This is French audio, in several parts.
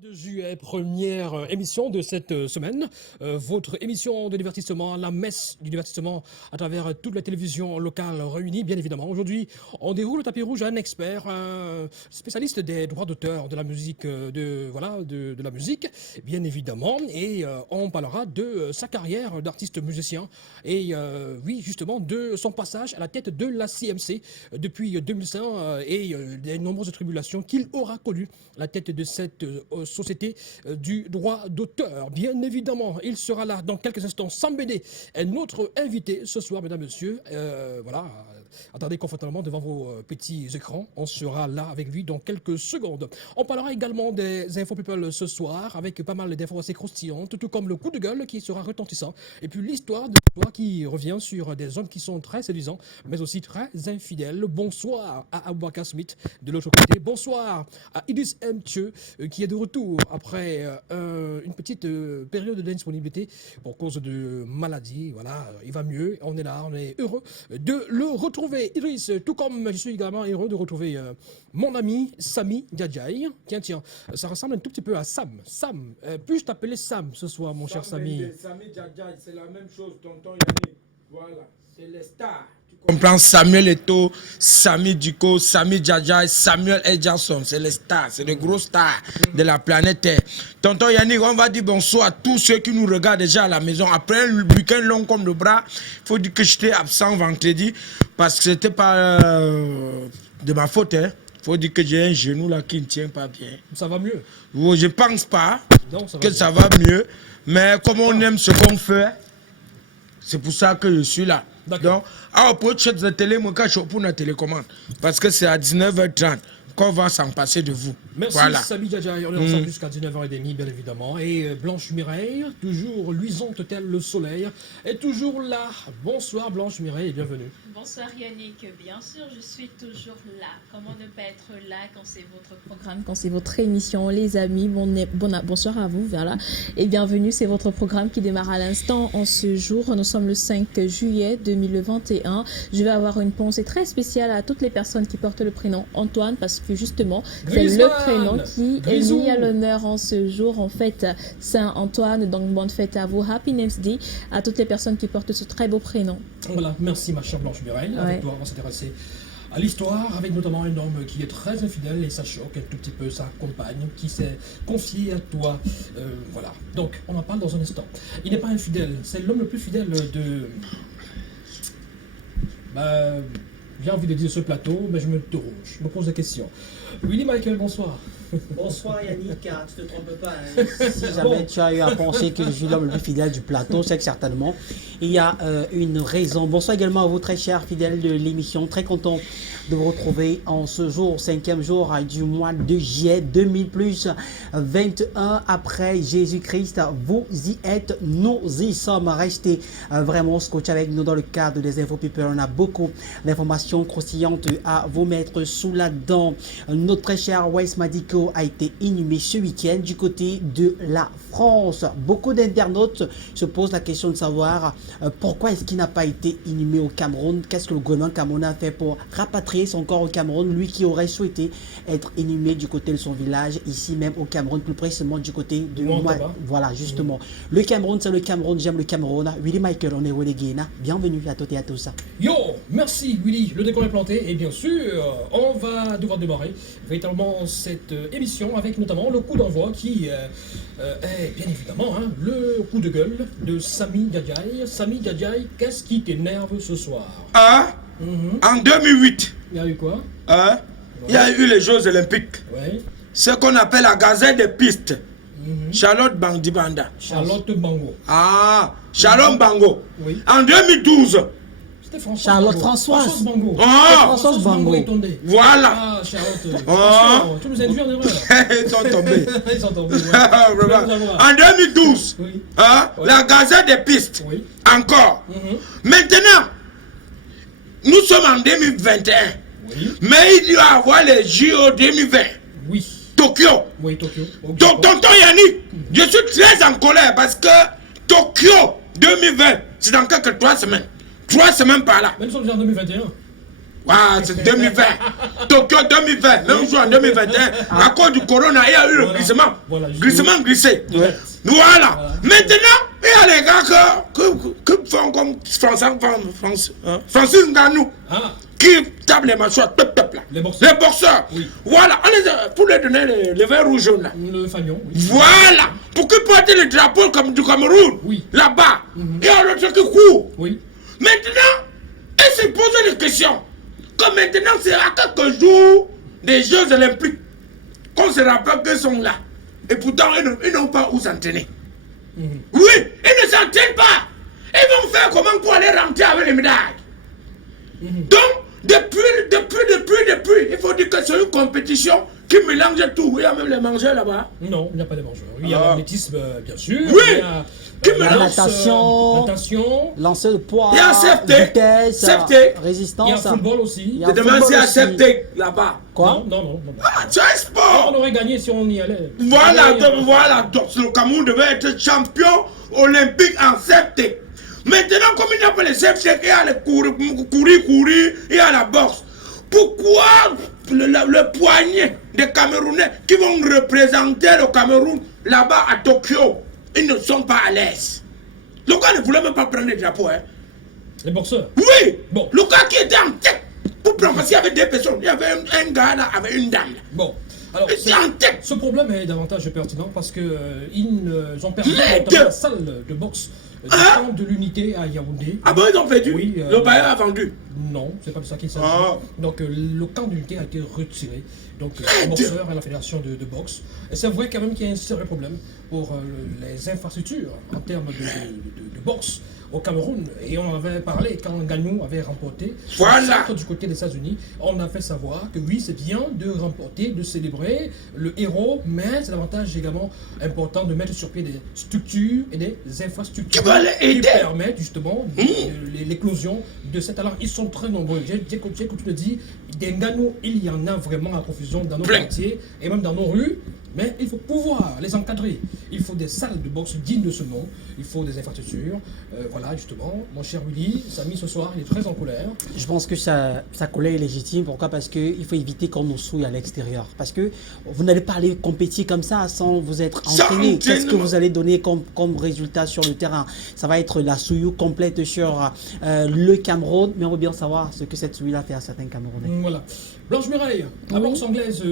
De juillet, première émission de cette semaine. Votre émission de divertissement, la messe du divertissement à travers toute la télévision locale réunie, bien évidemment. Aujourd'hui, on déroule le tapis rouge à un expert, un spécialiste des droits d'auteur de la musique, de la musique, bien évidemment. Et on parlera de sa carrière d'artiste musicien et oui, justement, de son passage à la tête de la CMC depuis 2005 et des nombreuses tribulations qu'il aura connues à la tête de cette société du droit d'auteur. Bien évidemment, il sera là dans quelques instants. Sam Bédé est notre invité ce soir, mesdames, messieurs. Voilà, attendez confortablement devant vos petits écrans. On sera là avec lui dans quelques secondes. On parlera également des infos people ce soir avec pas mal d'infos assez croustillantes, tout comme le coup de gueule qui sera retentissant. Et puis l'histoire de toi qui revient sur des hommes qui sont très séduisants, mais aussi très infidèles. Bonsoir à Aboubakar Smith de l'autre côté. Bonsoir à Idriss M. Thieu qui est de retour après une petite période d'indisponibilité pour cause de maladie. Voilà, il va mieux, on est là, on est heureux de le retrouver. Idriss, tout comme je suis également heureux de retrouver mon ami Sami Diadjaï. Tiens, ça ressemble un tout petit peu à Sam. Sam, puis-je t'appeler Sam ce soir, mon cher Sami? Sami Diadjaï, c'est la même chose, tonton Yannick. Voilà, c'est les stars. On prend Samuel Eto'o, Sami Duko, Sami Diadjaï, Samuel L. Jackson, c'est les stars, c'est les gros stars de la planète Terre. Tonton Yannick, on va dire bonsoir à tous ceux qui nous regardent déjà à la maison. Après un week-end long comme le bras, il faut dire que j'étais absent vendredi parce que c'était pas de ma faute. Il faut dire que j'ai un genou là qui ne tient pas bien. Ça va mieux? Je pense pas que ça bien. va mieux, mais comme on aime ce qu'on fait, c'est pour ça que je suis là. Donc, pour de télé, moi, je suis pour la télécommande. Parce que c'est à 19h30 qu'on va s'en passer de vous. Merci, voilà. Sami Diadjaï. On est ensemble jusqu'à 19h30, bien évidemment. Et Blanche Mireille, toujours luisante tel le soleil, est toujours là. Bonsoir, Blanche Mireille, et bienvenue. Bonsoir Yannick, bien sûr, je suis toujours là. Comment ne pas être là quand c'est votre programme, quand c'est votre émission, les amis. Bonsoir à vous, voilà. Et bienvenue, c'est votre programme qui démarre à l'instant en ce jour. Nous sommes le 5 juillet 2021. Je vais avoir une pensée très spéciale à toutes les personnes qui portent le prénom Antoine, parce que justement, c'est le prénom qui est mis à l'honneur en ce jour. En fait, Saint-Antoine, donc bonne fête à vous. Happy Names Day à toutes les personnes qui portent ce très beau prénom. Voilà, merci ma chère Blanche Mireille. Avec toi, on va s'intéresser à l'histoire, avec notamment un homme qui est très infidèle et ça choque un tout petit peu sa compagne qui s'est confiée à toi. Voilà, donc on en parle dans un instant. Il n'est pas infidèle, c'est l'homme le plus fidèle de... j'ai envie de dire ce plateau, mais je me pose des questions. Willy Michael, bonsoir. Bonsoir Yannick, tu ne te trompes pas. Hein. Si jamais tu as eu à penser que je suis l'homme le plus fidèle du plateau, c'est que certainement il y a une raison. Bonsoir également à vous très chers fidèles de l'émission. Très content de vous retrouver en ce jour, 5e jour du mois de juillet 2000 plus 21 après Jésus-Christ. Vous y êtes, nous y sommes. Restez vraiment scotchés avec nous dans le cadre des infos people. On a beaucoup d'informations croustillantes à vous mettre sous la dent. Notre très cher Wes Madiko a été inhumé ce week-end du côté de la France. Beaucoup d'internautes se posent la question de savoir pourquoi est-ce qu'il n'a pas été inhumé au Cameroun. Qu'est-ce que le gouvernement camerounais a fait pour rapatrier son corps au Cameroun, lui qui aurait souhaité être inhumé du côté de son village, ici même au Cameroun, plus précisément du côté de voilà, justement. Le Cameroun, c'est le Cameroun, j'aime le Cameroun. Willy Michael, on est Welegena. Bienvenue à toutes et à tous. Yo, merci Willy, le décor est planté et bien sûr, on va devoir démarrer véritablement cette émission avec notamment le coup d'envoi qui est bien évidemment le coup de gueule de Sami Diadjaï. Sami Diadjaï, qu'est-ce qui t'énerve ce soir? En 2008, il y a eu quoi? Il y a eu les Jeux Olympiques. Ce qu'on appelle la gazette des pistes. Charlotte Bandibanda. Charlotte Bango. Charlotte Bango. Oui. En 2012. Charlotte Françoise Bango. Françoise Bango. Voilà. Charlotte. Tu nous as induit en erreur. Ils sont tombés. Ils sont tombés. En 2012, la gazette des pistes. Oui. Encore. Maintenant, nous sommes en 2021. Oui. Mais il doit y avoir les JO 2020. Oui. Tokyo. Oui, Tokyo. Donc, tonton Yannick, je suis très en colère parce que Tokyo 2020, c'est dans quelques 3 semaines. 3 semaines par là. Mais nous sommes déjà en 2021. Ah, c'est 2020. Tokyo 2020. Même jour en 2021. À cause du corona, il y a eu le glissement. Voilà, Glissement glissé. Voilà. Maintenant, il y a les gars qui font comme Francis Ngannou. Ah, Qui tapent les mâchoires. les boxeurs. Les boxeurs. Oui. Voilà. Pour leur donner les verts rouges jaunes là. Le fanion. Oui. Voilà. Pour qu'ils portent le drapeau comme du Cameroun. Oui. Là-bas. Il y a l'autre qui court. Oui. Maintenant, ils se posent des questions. Comme maintenant, c'est à quelques jours des Jeux Olympiques qu'on se rappelle qu'ils sont là. Et pourtant, ils n'ont pas où s'entraîner. Oui, ils ne s'entraînent pas. Ils vont faire comment pour aller rentrer avec les médailles. Donc, depuis, il faut dire que c'est une compétition qui mélange tout. Il y a même les mangeurs là-bas. Non, il n'y a pas de mangeurs. Il y a l'athlétisme, bien sûr. Oui. Il y a, Qui la mélange natation. lancer de poids, Il y a CFT. vitesse, CFT. Il y a résistance. football aussi. Il y a Je demande si football à aussi. accepter là-bas. Quoi? Non. Ah, c'est un sport. On aurait gagné si on y allait. Voilà, donc le Cameroun devait être champion olympique en CFT. Maintenant, comme il n'y a pas les CFT, il y a le courir, il y a la boxe. Pourquoi le poignet des Camerounais qui vont représenter le Cameroun là-bas à Tokyo, ils ne sont pas à l'aise? Le gars ne voulait même pas prendre le drapeau. Hein. Les boxeurs. Oui, Bon. le gars qui était en tête pour prendre, parce qu'il y avait deux personnes. Il y avait un gars là avec une dame. Là. Bon. Alors, Il était en tête. ce problème est davantage pertinent parce que ils ont perdu Merde. notamment la salle de boxe du camp de l'unité à Yaoundé. Ah bon, ils ont perdu? Oui, Le bailleur a vendu. Non, c'est pas de ça qu'il s'agit. Ah. Donc le camp d'unité a été retiré. Donc le boxeur et la fédération de boxe. Et c'est vrai quand même qu'il y a un sérieux problème pour les infrastructures en termes de boxe au Cameroun. Et on avait parlé quand Gagnou avait remporté Voilà. le sacre du côté des États-Unis. On a fait savoir que oui, c'est bien de remporter, de célébrer le héros, mais c'est davantage également important de mettre sur pied des structures et des infrastructures Qui va les aider. permettent justement l'éclosion de ces talents. Ils sont très nombreux. J'ai coutume de dire, des Ngannou, il y en a vraiment à profusion dans nos Plein. quartiers et même dans nos rues. Mais il faut pouvoir les encadrer. Il faut des salles de boxe dignes de ce nom. Il faut des infrastructures. Voilà, justement, mon cher Willy, Samy, ce soir, il est très en colère. Je pense que sa colère est légitime. Pourquoi? Parce qu'il faut éviter qu'on nous souille à l'extérieur. Parce que vous n'allez pas aller compétir comme ça sans vous être Sans entraîné. Qu'est-ce que entraînement. vous allez donner comme résultat sur le terrain? Ça va être la souillure complète sur le Cameroun. Mais on veut bien savoir ce que cette souillure fait à certains Camerounais. Voilà. Blanche Mireille, la Oui. boxe anglaise,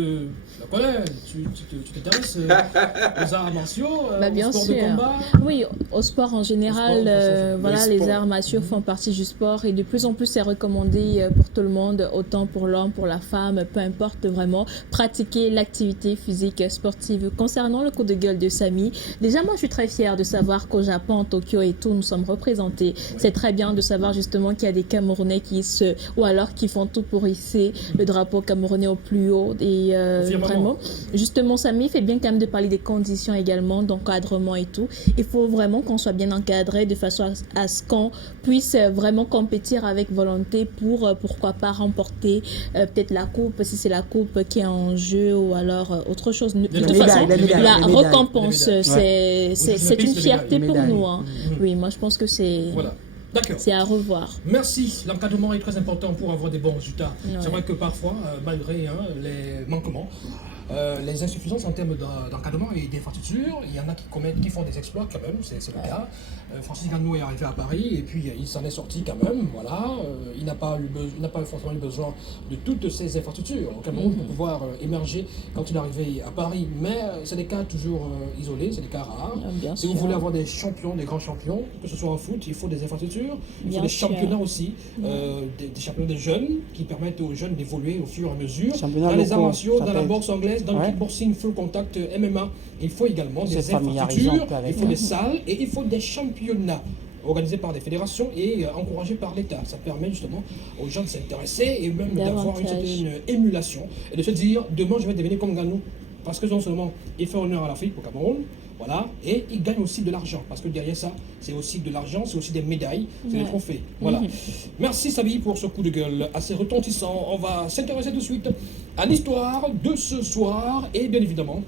la connais, tu t'intéresses aux arts martiaux, Bien au sport sûr. de combat. Oui, au sport en général, Au sport, de toute façon. voilà, Le les sport. arts martiaux font partie du sport et de plus en plus c'est recommandé pour tout le monde, autant pour l'homme, pour la femme, peu importe vraiment, pratiquer l'activité physique sportive. Concernant le coup de gueule de Samy, déjà moi je suis très fière de savoir qu'au Japon, Tokyo et tout, nous sommes représentés. C'est très bien de savoir justement qu'il y a des Camerounais ou alors qui font tout pour hisser le drapeau camerounais au plus haut et Firmament. vraiment. Justement, Samy fait bien quand même de parler des conditions également, d'encadrement et tout. Il faut vraiment qu'on soit bien encadré de façon à ce qu'on puisse vraiment compétir avec volonté pour, pourquoi pas, remporter peut-être la coupe, si c'est la coupe qui est en jeu ou alors autre chose. De toute médailles, façon, les médailles, la les médailles. récompense, Les c'est médailles. une fierté Les pour médailles. nous. Hein. Oui, moi je pense que c'est Voilà. D'accord. à revoir. Merci. L'encadrement est très important pour avoir des bons résultats. Ouais. C'est vrai que parfois, malgré les manquements, les insuffisances en termes d'encadrement et d'infrastructures, il y en a qui font des exploits quand même, c'est le cas. Francis Ngannou est arrivé à Paris et puis il s'en est sorti quand même, voilà. Il n'a pas forcément eu besoin de toutes ces infrastructures au Cameroun pour pouvoir émerger quand il est arrivé à Paris. Mais c'est des cas toujours isolés, c'est des cas rares. Bien Si vous sûr. voulez avoir des champions, des grands champions, que ce soit en foot, il faut des infrastructures, il faut Bien des sûr. championnats aussi, des championnats des jeunes qui permettent aux jeunes d'évoluer au fur et à mesure. Championnats Dans les arts locaux, martiaux, ça dans la t'aide. boxe anglaise, dans le Ouais. kickboxing, full contact, MMA, il faut également Se des familiariser un infrastructures, peu avec il faut des salles et il faut des championnats organisés par des fédérations et encouragés par l'État. Ça permet justement aux gens de s'intéresser et même d'avoir une Davantage. certaine émulation et de se dire demain je vais devenir comme Ngannou. Parce que non seulement il fait honneur à l'Afrique, au Cameroun, Voilà, et il gagne aussi de l'argent, parce que derrière ça, c'est aussi de l'argent, c'est aussi des médailles, c'est des trophées. Voilà. Merci Sabi pour ce coup de gueule assez retentissant. On va s'intéresser tout de suite à l'histoire de ce soir, et bien évidemment,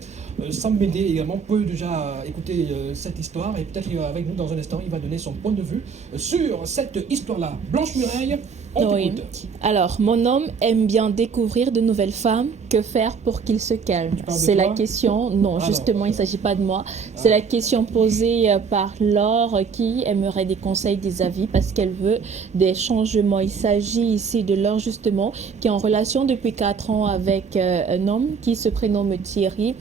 Sam Bédé également peut déjà écouter cette histoire, et peut-être avec nous dans un instant, il va donner son point de vue sur cette histoire-là. Blanche Mireille, on t'écoute. Alors, mon homme aime bien découvrir de nouvelles femmes. Que faire pour qu'il se calme? Tu parles de C'est la toi? question. Non, Alors. justement, il ne s'agit pas de moi. C'est la question posée par Laure qui aimerait des conseils, des avis parce qu'elle veut des changements. Il s'agit ici de Laure, justement, qui est en relation depuis 4 ans avec un homme qui se prénomme Thierry.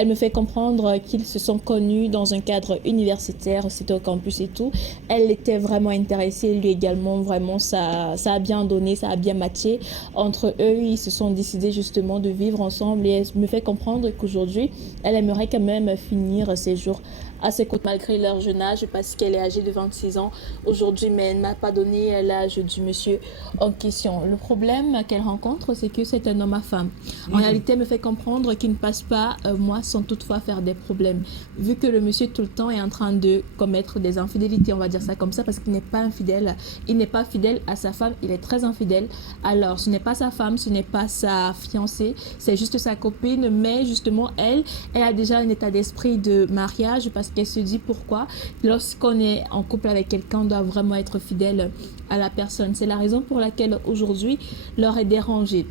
Elle me fait comprendre qu'ils se sont connus dans un cadre universitaire, c'était au campus et tout. Elle était vraiment intéressée, lui également, vraiment, ça a bien donné, ça a bien matché. Entre eux, ils se sont décidés justement de vivre ensemble et elle me fait comprendre qu'aujourd'hui, elle aimerait quand même finir ses jours à ses côtés malgré leur jeune âge parce qu'elle est âgée de 26 ans aujourd'hui, mais elle n'a pas donné l'âge du monsieur en question. Le problème qu'elle rencontre, c'est que c'est un homme à femme. En réalité, elle me fait comprendre qu'il ne passe pas mois sans toutefois faire des problèmes. Vu que le monsieur tout le temps est en train de commettre des infidélités, on va dire ça comme ça, parce qu'il n'est pas infidèle. Il n'est pas fidèle à sa femme, il est très infidèle. Alors, ce n'est pas sa femme, ce n'est pas sa fiancée, c'est juste sa copine, mais justement, elle a déjà un état d'esprit de mariage parce qu'elle se dit pourquoi lorsqu'on est en couple avec quelqu'un on doit vraiment être fidèle à la personne. C'est la raison pour laquelle aujourd'hui leur est dérangée.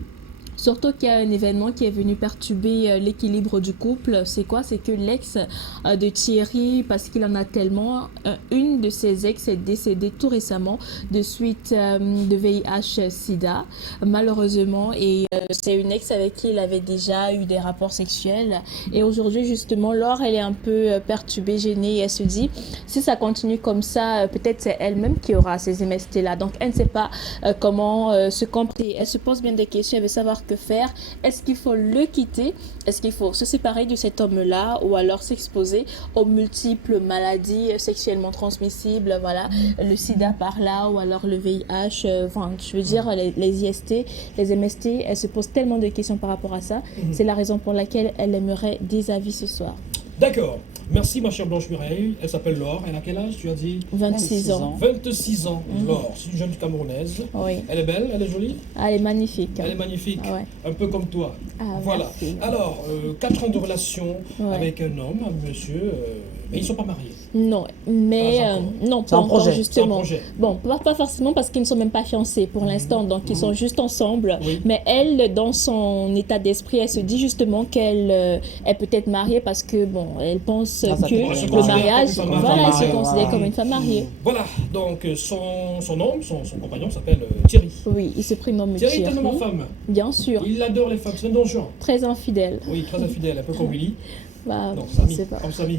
Surtout qu'il y a un événement qui est venu perturber l'équilibre du couple. C'est quoi? C'est que l'ex de Thierry, parce qu'il en a tellement, une de ses ex est décédée tout récemment de suite de VIH-Sida, malheureusement. Et c'est une ex avec qui il avait déjà eu des rapports sexuels. Et aujourd'hui, justement, Laure, elle est un peu perturbée, gênée. Et elle se dit, si ça continue comme ça, peut-être c'est elle-même qui aura ces MST-là. Donc, elle ne sait pas comment se comporter. Elle se pose bien des questions, elle veut savoir que faire. Est-ce qu'il faut le quitter? Est-ce qu'il faut se séparer de cet homme-là ou alors s'exposer aux multiples maladies sexuellement transmissibles, voilà, le sida par là ou alors le VIH, enfin, je veux dire les IST, les MST, elle se pose tellement de questions par rapport à ça. C'est la raison pour laquelle elle aimerait des avis ce soir. D'accord. Merci ma chère Blanche Mireille. Elle s'appelle Laure. Elle a quel âge, tu as dit? 26 ans. 26 ans. Laure, c'est une jeune Camerounaise. Oui. Elle est belle, elle est jolie? Elle est magnifique. Elle est magnifique. Ouais. Un peu comme toi. Ah, voilà. merci. Alors, 4 ans de relation Ouais. avec un homme, un monsieur, mais ils ne sont pas mariés. Non, mais Pas encore. non, C'est pas un encore projet. C'est un justement. projet. Bon, pas forcément parce qu'ils ne sont même pas fiancés pour l'instant, donc ils sont juste ensemble. Oui. Mais elle, dans son état d'esprit, elle se dit justement qu'elle est peut-être mariée parce que bon, elle pense Ah, ça que dépend. Elle se le considère mariage, comme une femme voilà, elle mariée, se considère voilà. comme une femme mariée. Voilà, donc son homme, son compagnon s'appelle Thierry. Oui, il se prénomme Thierry est un Thierry. homme en femme. Bien sûr, Il adore les femmes, c'est un don Juan. très infidèle. Oui, très infidèle, un peu comme Willy. Bah, Non, je Samy, sais pas. comme Samy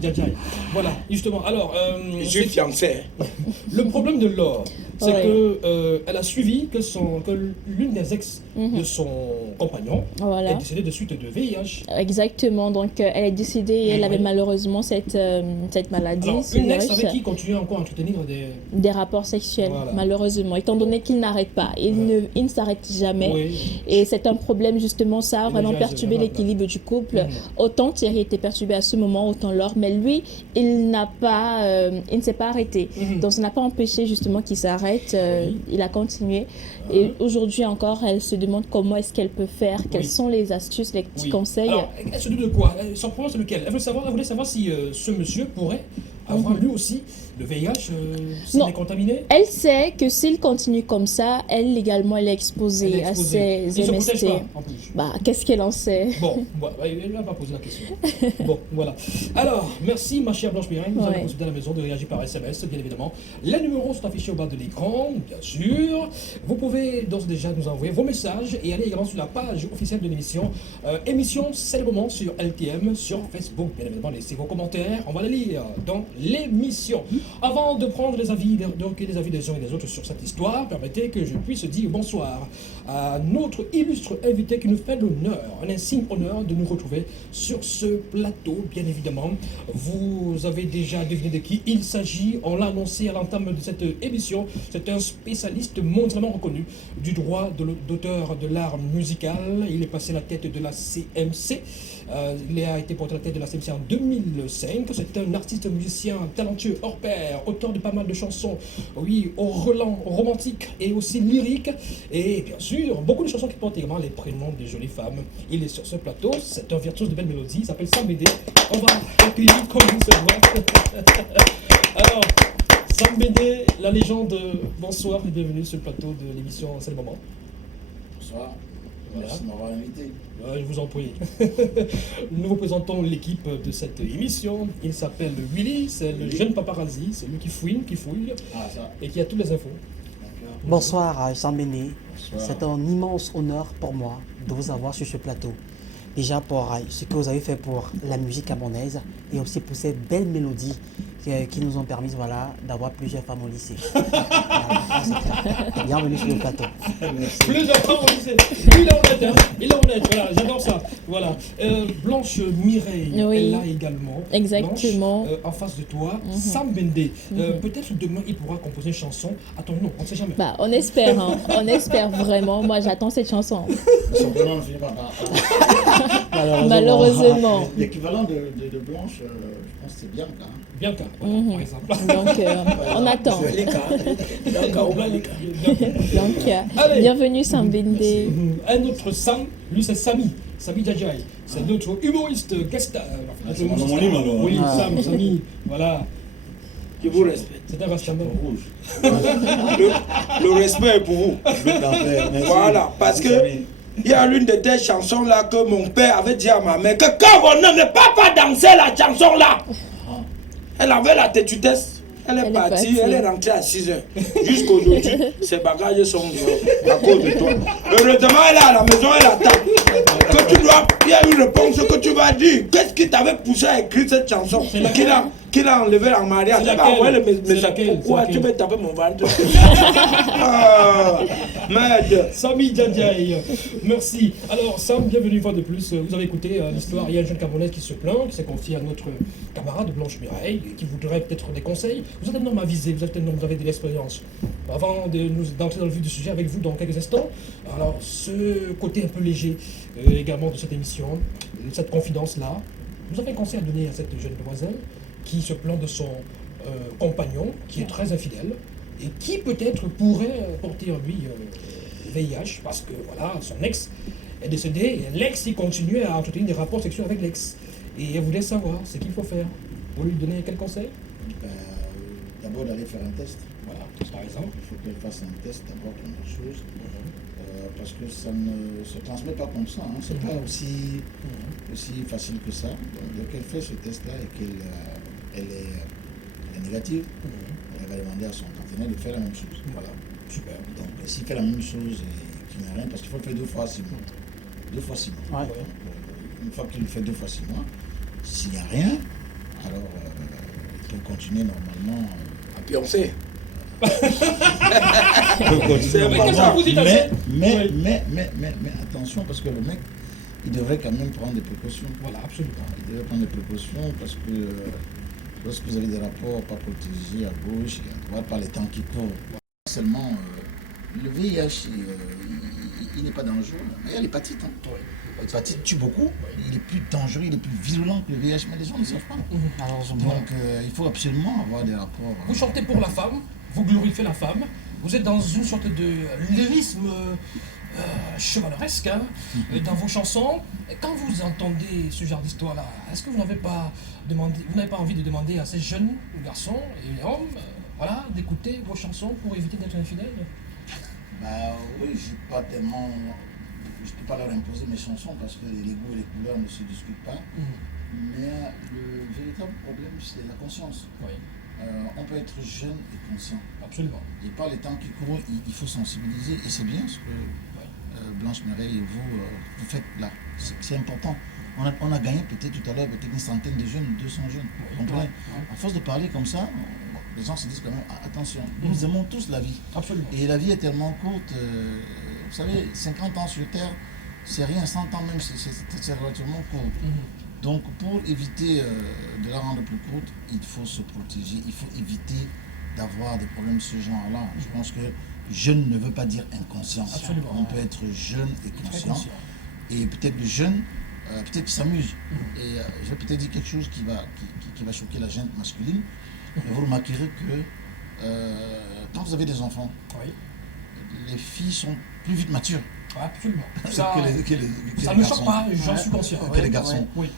Djadjaï. Voilà, justement. Alors, Je suis fiancé. le problème de Laure, c'est Ouais. que elle a suivi que l'une des ex de son compagnon Voilà. est décédée de suite de VIH. Exactement, donc elle est décédée et elle Oui, avait oui. malheureusement cette maladie, Alors, ce une ex virus. avec qui continue encore à entretenir Des rapports sexuels, Voilà. malheureusement, étant donné qu'il n'arrête pas, il ne s'arrête jamais. Oui. Et c'est un problème, justement, ça a Et vraiment déjà, c'est perturbé vraiment l'équilibre du couple. Mhm. Autant Thierry était perturbé à ce moment, autant Laure, mais lui, il ne s'est pas arrêté. Mhm. Donc ça n'a pas empêché justement qu'il s'arrête, Oui. il a continué. Et aujourd'hui encore, elle se demande comment est-ce qu'elle peut faire, quelles Oui. sont les astuces, les petits Oui. conseils. Alors, elle se doute de quoi? Son problème, c'est lequel? Elle voulait savoir si ce monsieur pourrait avoir lui aussi le VIH, s'il Non. est contaminé. Elle sait que s'il continue comme ça, elle également, elle est exposée, Elle est exposée. à ces Il se protège MST. pas, en plus. Bah, qu'est-ce qu'elle en sait? Bon, voilà, elle va pas poser la question. Bon, voilà. Alors, merci ma chère Blanche Mireille. Vous avez Ouais. possibilité à la maison de réagir par SMS, bien évidemment. Les numéros sont affichés au bas de l'écran, bien sûr. Vous pouvez d'ores et déjà nous envoyer vos messages et aller également sur la page officielle de l'émission. Émission, c'est le moment sur LTM, sur Facebook, bien évidemment. Laissez vos commentaires. On va les lire dans l'émission. Avant de prendre les avis, donc les avis des uns et des autres sur cette histoire, permettez que je puisse dire bonsoir à notre illustre invité qui nous fait l'honneur, un insigne honneur de nous retrouver sur ce plateau, bien évidemment. Vous avez déjà deviné de qui il s'agit, on l'a annoncé à l'entame de cette émission. C'est un spécialiste mondialement reconnu du droit d'auteur de l'art musical. Il est passé à la tête de la CMC. Il a été porté à la tête de la CMC en 2005. C'est un artiste musicien talentueux, hors pair, auteur de pas mal de chansons, oui, au relent romantique et aussi lyrique. Et bien sûr, beaucoup de chansons qui portent également les prénoms de jolies femmes. Il est sur ce plateau, c'est un virtuose de belles mélodies, il s'appelle Sam Bédé. On va l'accueillir comme il se doit. Alors, Sam Bédé, la légende, bonsoir et bienvenue sur le plateau de l'émission C'est le moment. Bonsoir, Voilà. merci de m'avoir invité. Je vous en prie. Nous vous présentons l'équipe de cette émission. Il s'appelle Willy, c'est le jeune paparazzi, c'est lui qui fouine, qui fouille Ah, ça, et qui a toutes les infos. d'accord. Bonsoir Sam Béné. Bonsoir. C'est un immense honneur pour moi de vous avoir sur ce plateau. Déjà pour ce que vous avez fait pour la musique camerounaise et aussi pour ces belles mélodies qui nous ont permis voilà, d'avoir plusieurs femmes au lycée. Voilà, c'est clair. Bienvenue sur le plateau. Merci. Plusieurs fois, on disait, lui, il est honnête, hein. Il est honnête, voilà, j'adore ça. Voilà. Blanche Mireille Oui. est là également. Exactement. Blanche, en face de toi, Sam Bédé. Peut-être demain, il pourra composer une chanson à ton nom, on ne sait jamais. Bah, on espère, hein. On espère vraiment. Moi, j'attends cette chanson. Son prénom ne finit pas par Malheureusement. L'équivalent de Blanche, je pense que c'est Bianca. Hein. Bianca, voilà, par exemple. Donc, on attend. Bianca, on va les cas. Donc, Allez. bienvenue Sam Bédé. Un autre Sam, lui c'est Sami Djadjaï. C'est notre humoriste guest star. c'est mon homonyme, alors. Oui, Ah. Sami, voilà. Je vous respecte. C'est un rastaman. Rouge. Le respect est pour vous. Bleu d'enfer, merci. Voilà, parce que Merci. il y a l'une de tes chansons là que mon père avait dit à ma mère que quand mon homme ne peut pas danser la chanson là, elle avait la têtutesse. Elle est partie, elle est rentrée à 6 heures. Jusqu'aujourd'hui, ses bagages sont dehors à cause de toi. Heureusement, elle est à la maison, elle attend. Que tu dois, il y a une réponse que tu vas dire. Qu'est-ce qui t'avait poussé à écrire cette chanson qu'il a enlevé en mariage? C'est C'est pas ouais, laquelle? mais C'est ça, laquelle? pourquoi C'est tu laquelle? veux taper mon ventre? Ah, merde. Sami Djadjaï, merci. Alors Sam, bienvenue une fois de plus. Vous avez écouté l'histoire, il y a un jeune Camerounais qui se plaint, qui s'est confié à notre camarade Blanche Mireille, qui voudrait peut-être des conseils. Vous êtes un homme avisé, vous êtes un homme, vous avez de l'expérience. Avant d'entrer dans le vif du sujet avec vous dans quelques instants, alors ce côté un peu léger également de cette émission, cette confidence-là, vous avez un conseil à donner à cette jeune demoiselle qui se plaint de son compagnon, qui est très infidèle, et qui peut-être pourrait porter en lui VIH, parce que voilà, son ex est décédé, et l'ex, il continuait à entretenir des rapports sexuels avec l'ex. Et elle voulait savoir ce qu'il faut faire. Vous lui donnez quel conseil? Ben, d'abord d'aller faire un test. Voilà, par exemple. Il faut qu'elle fasse un test d'abord première chose. Parce que ça ne se transmet pas comme ça. Hein. C'est pas aussi facile que ça. Donc, dès qu'elle fait ce test-là et qu'elle est négative, elle va demander à son partenaire de faire la même chose. Voilà, super. Donc, s'il fait la même chose et qu'il n'y a rien, parce qu'il faut le faire 2 fois 6 mois. 2 fois 6 mois. Ouais. Donc, une fois qu'il le fait 2 fois 6 mois, s'il n'y a rien, alors il peut continuer normalement. À pioncer. C'est Mais qu'est-ce que vous dites à ça? mais attention, parce que le mec, il devrait quand même prendre des précautions. Voilà, absolument. Il devrait prendre des précautions parce que lorsque vous avez des rapports pas protégés à gauche et à droite par les temps qui courent, seulement le VIH, il n'est pas dangereux. Mais il y a l'hépatite. Hein. L'hépatite tue beaucoup. Il est plus dangereux, il est plus virulent que le VIH, mais les gens ne savent pas. Malheureusement. Donc il faut absolument avoir des rapports. Vous chantez pour la femme, vous glorifiez la femme, vous êtes dans une sorte de lyrisme chevaleresque hein, dans vos chansons. Et quand vous entendez ce genre d'histoire-là, est-ce que vous n'avez pas envie de demander à ces jeunes garçons et hommes voilà, d'écouter vos chansons pour éviter d'être infidèles? Bah oui, je ne peux pas leur imposer mes chansons parce que les goûts et les couleurs ne se discutent pas. Mais le véritable problème, c'est la conscience. Oui, On peut être jeune et conscient. absolument. Et par les temps qui courent, il faut sensibiliser. Et c'est bien ce que Blanche Mireille et vous faites là. C'est important. on a gagné peut-être tout à l'heure peut-être une centaine de jeunes, 200 jeunes. Vous comprenez? À force de parler comme ça, les gens se disent quand même, attention, nous aimons tous la vie. Absolument. Et la vie est tellement courte. Vous savez, 50 ans sur Terre, c'est rien, 100 ans même, c'est relativement court. Donc pour éviter de la rendre plus courte, il faut se protéger, il faut éviter d'avoir des problèmes de ce genre-là. Je pense que jeune ne veut pas dire inconscient. Absolument. On peut être jeune et conscient. Et peut-être le jeune, peut-être qu'il s'amuse. Et je vais peut-être dire quelque chose qui va choquer la gente masculine. Mais vous remarquerez que quand vous avez des enfants, les filles sont plus vite matures Absolument. ça Ça les ne garçons. choque pas, j'en suis conscient. Que les garçons. Oui.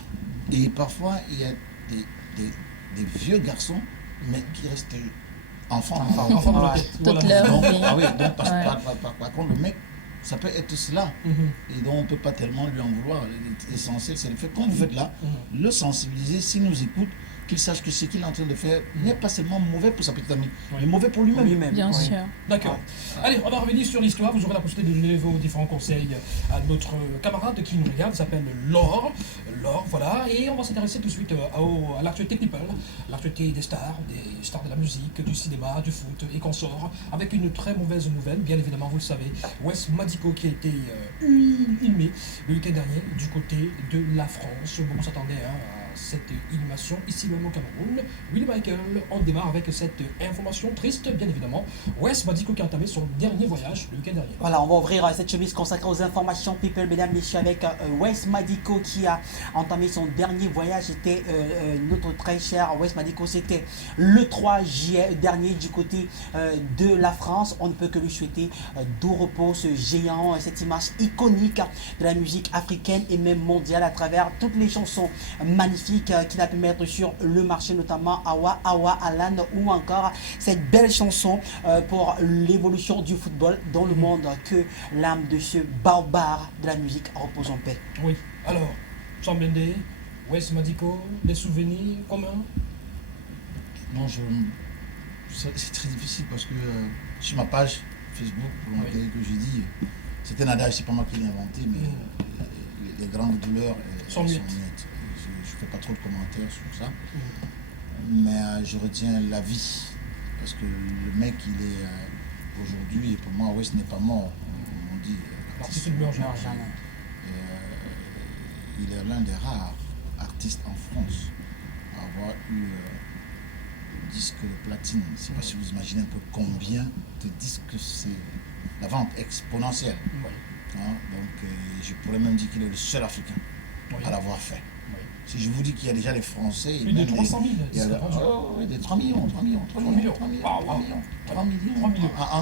Et parfois, il y a des vieux garçons, mais qui restent enfants. Enfant dans la tête. Toute Voilà. leur Donc, vie. donc Ouais. par contre, le mec, ça peut être cela. Et donc, on ne peut pas tellement lui en vouloir. L'essentiel, c'est le fait, comme vous faites là, le sensibiliser, s'il nous écoute, qu'il sache que ce qu'il est en train de faire n'est pas seulement mauvais pour sa petite amie, mais mauvais pour lui-même. Bien sûr. D'accord. Allez, on va revenir sur l'histoire. Vous aurez la possibilité de donner vos différents conseils à notre camarade qui nous regarde, s'appelle Laure. Laure, voilà. Et on va s'intéresser tout de suite à l'actualité people, l'actualité des stars de la musique, du cinéma, du foot et consorts, avec une très mauvaise nouvelle, bien évidemment, vous le savez. Wes Madico qui a été inhumé le week-end dernier du côté de la France. Beaucoup s'attendaient à cette inhumation ici même au Cameroun. Willy Michael, on démarre avec cette information triste, bien évidemment. Wes Madico qui a entamé son dernier voyage le week-end dernier. Voilà, on va ouvrir cette chemise consacrée aux informations people, mesdames, messieurs, avec Wes Madico qui a entamé son dernier voyage. C'était notre très cher Wes Madico. C'était le 3 juillet dernier du côté de la France. On ne peut que lui souhaiter doux repos, ce géant, cette image iconique de la musique africaine et même mondiale à travers toutes les chansons magnifiques qu'il a pu mettre sur le marché, notamment Awa Awa Alan, ou encore cette belle chanson pour l'évolution du football dans le monde. Que l'âme de ce barbare de la musique repose en paix. Oui. Alors, Jean Bendé, Wes Madico, des souvenirs communs? Non, c'est très difficile parce que sur ma page Facebook, pour laquelle que j'ai dit, c'était un adage, c'est pas moi qui l'ai inventé, mais les grandes douleurs Sont muettes. Je fais pas trop de commentaires sur ça, mais je retiens la vie parce que le mec, il est aujourd'hui, et pour moi, Wes n'est pas mort. On dit L'artiste ne meurt jamais. il est l'un des rares artistes en France à avoir eu disque de platine. Je ne sais pas si vous imaginez un peu combien de disques c'est, la vente exponentielle. Oui. Hein, donc je pourrais même dire qu'il est le seul Africain à l'avoir fait. Oui. Si je vous dis qu'il y a déjà les Français... Plus de 300 000 il y a disques vendus. oui, des 3 millions, 3 millions, 3 millions, 3 millions, 3 millions, 3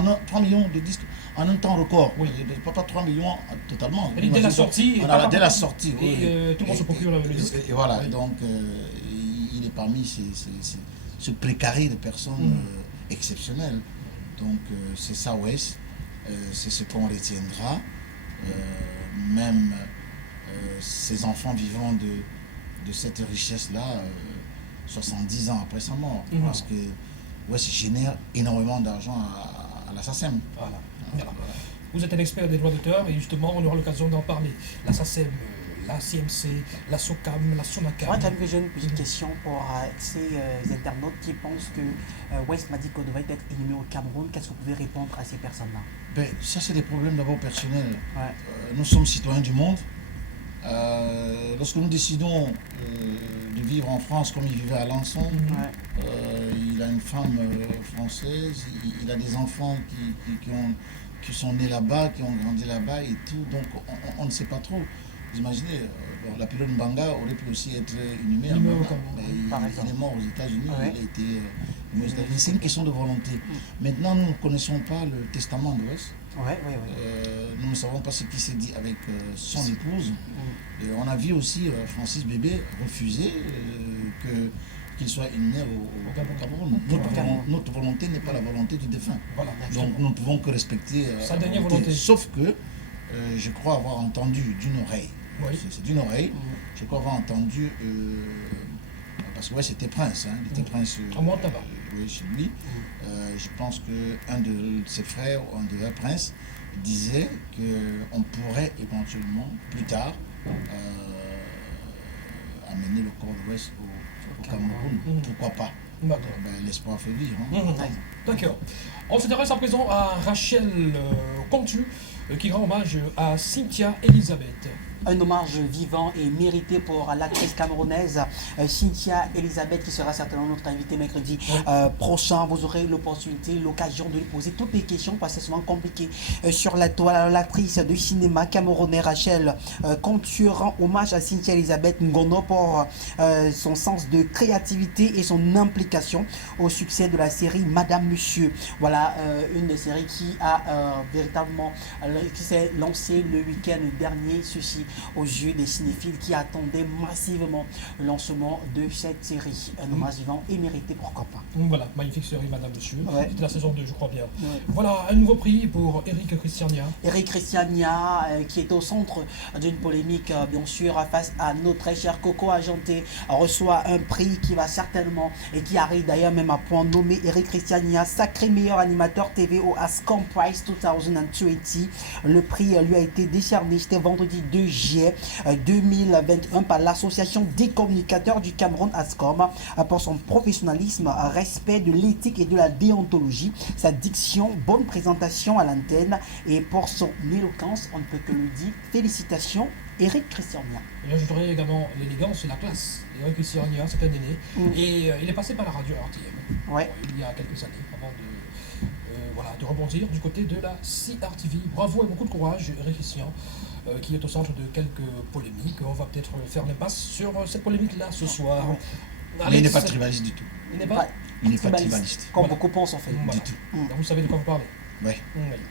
millions, 3 millions de disques en un temps record. Oui. Pas 3 millions totalement. Et dès la sortie, Dès la sortie, oui. et tout le monde se procure le disque. Et voilà, Oui. donc il est parmi ce précaré de personnes exceptionnelles. Donc c'est ça, Wes. C'est ce qu'on retiendra. Même ces enfants vivant de cette richesse-là, 70 ans après sa mort. Parce que Wes génère énormément d'argent à la SACEM. Voilà. Voilà. Vous êtes un expert des droits d'auteur et justement, on aura l'occasion d'en parler. La SACEM, la CMC, la SOCAM, la C'est SONACAM. vrai que j'ai une petite question pour ces internautes qui pensent que Wes Madico devrait être inhumé au Cameroun. Qu'est-ce que vous pouvez répondre à ces personnes-là? Ben, ça, c'est des problèmes d'abord personnels. Ouais. Nous sommes citoyens du monde. Lorsque nous décidons de vivre en France comme il vivait à Alençon, il a une femme française, il a des enfants qui sont nés là-bas, qui ont grandi là-bas et tout, donc on ne sait pas trop. Vous imaginez, la pylône Mbanga aurait pu aussi être inhumée à Mbanga, mais il est mort aux États-Unis, il a été inhumé aux États-Unis. C'est une question de volonté. Maintenant, nous ne connaissons pas le testament de Wes. Nous ne savons pas ce qui s'est dit avec son épouse. Et on a vu aussi Francis Bébé refuser qu'il soit inhumé au Cameroun. Notre volonté n'est pas la volonté du défunt. Voilà. Donc nous ne pouvons que respecter sa dernière volonté. Sauf que je crois avoir entendu d'une oreille, c'est d'une oreille, je crois avoir entendu, parce que ouais, c'était Prince, hein, il était Prince chez lui. Je pense qu'un de ses frères, un de leurs princes, disait qu'on pourrait éventuellement, plus tard, amener le corps de l'Ouest au Cameroun. Pourquoi pas? D'accord. L'espoir fait vivre. D'accord. On s'intéresse à présent à Rachel Contu, qui rend hommage à Cynthia Elisabeth. Un hommage vivant et mérité pour l'actrice camerounaise Cynthia Elisabeth, qui sera certainement notre invitée mercredi prochain. Vous aurez l'occasion de lui poser toutes les questions parce que c'est souvent compliqué sur la toile. L'actrice de cinéma camerounaise Rachel Contu rend hommage à Cynthia Elisabeth Ngono pour son sens de créativité et son implication au succès de la série Madame Monsieur. Voilà une série qui a véritablement qui s'est lancée le week-end dernier, ceci aux yeux des cinéphiles qui attendaient massivement le lancement de cette série. Un hommage vivant et mérité, pourquoi pas. Voilà, magnifique série Madame Monsieur. C'était la saison 2, je crois bien. Voilà, un nouveau prix pour Eric Christiania. Eric Christiania, qui est au centre d'une polémique, bien sûr, face à notre très cher Coco Agenté, reçoit un prix qui va certainement, et qui arrive d'ailleurs même à point nommé Eric Christiania, sacré meilleur animateur TV au ASCOM Prize 2020. Le prix lui a été décerné, c'était vendredi 2 juillet 2021 par l'association des communicateurs du Cameroun ASCOM pour son professionnalisme, respect de l'éthique et de la déontologie, sa diction, bonne présentation à l'antenne et pour son éloquence, on ne peut que le dire. Félicitations Eric Christiania. Et j'ajouterai également l'élégance et la classe. Eric Christiania, c'est un aîné. Et il est passé par la radio RTM il y a quelques années avant de rebondir du côté de la CRTV. Bravo et beaucoup de courage, Eric Christian, qui est au centre de quelques polémiques. On va peut-être faire l'impasse sur cette polémique-là ce soir. Mais il n'est pas tribaliste du tout. Il n'est pas tribaliste. Comme beaucoup pensent en fait. Du tout. Donc vous savez de quoi vous parlez. Oui.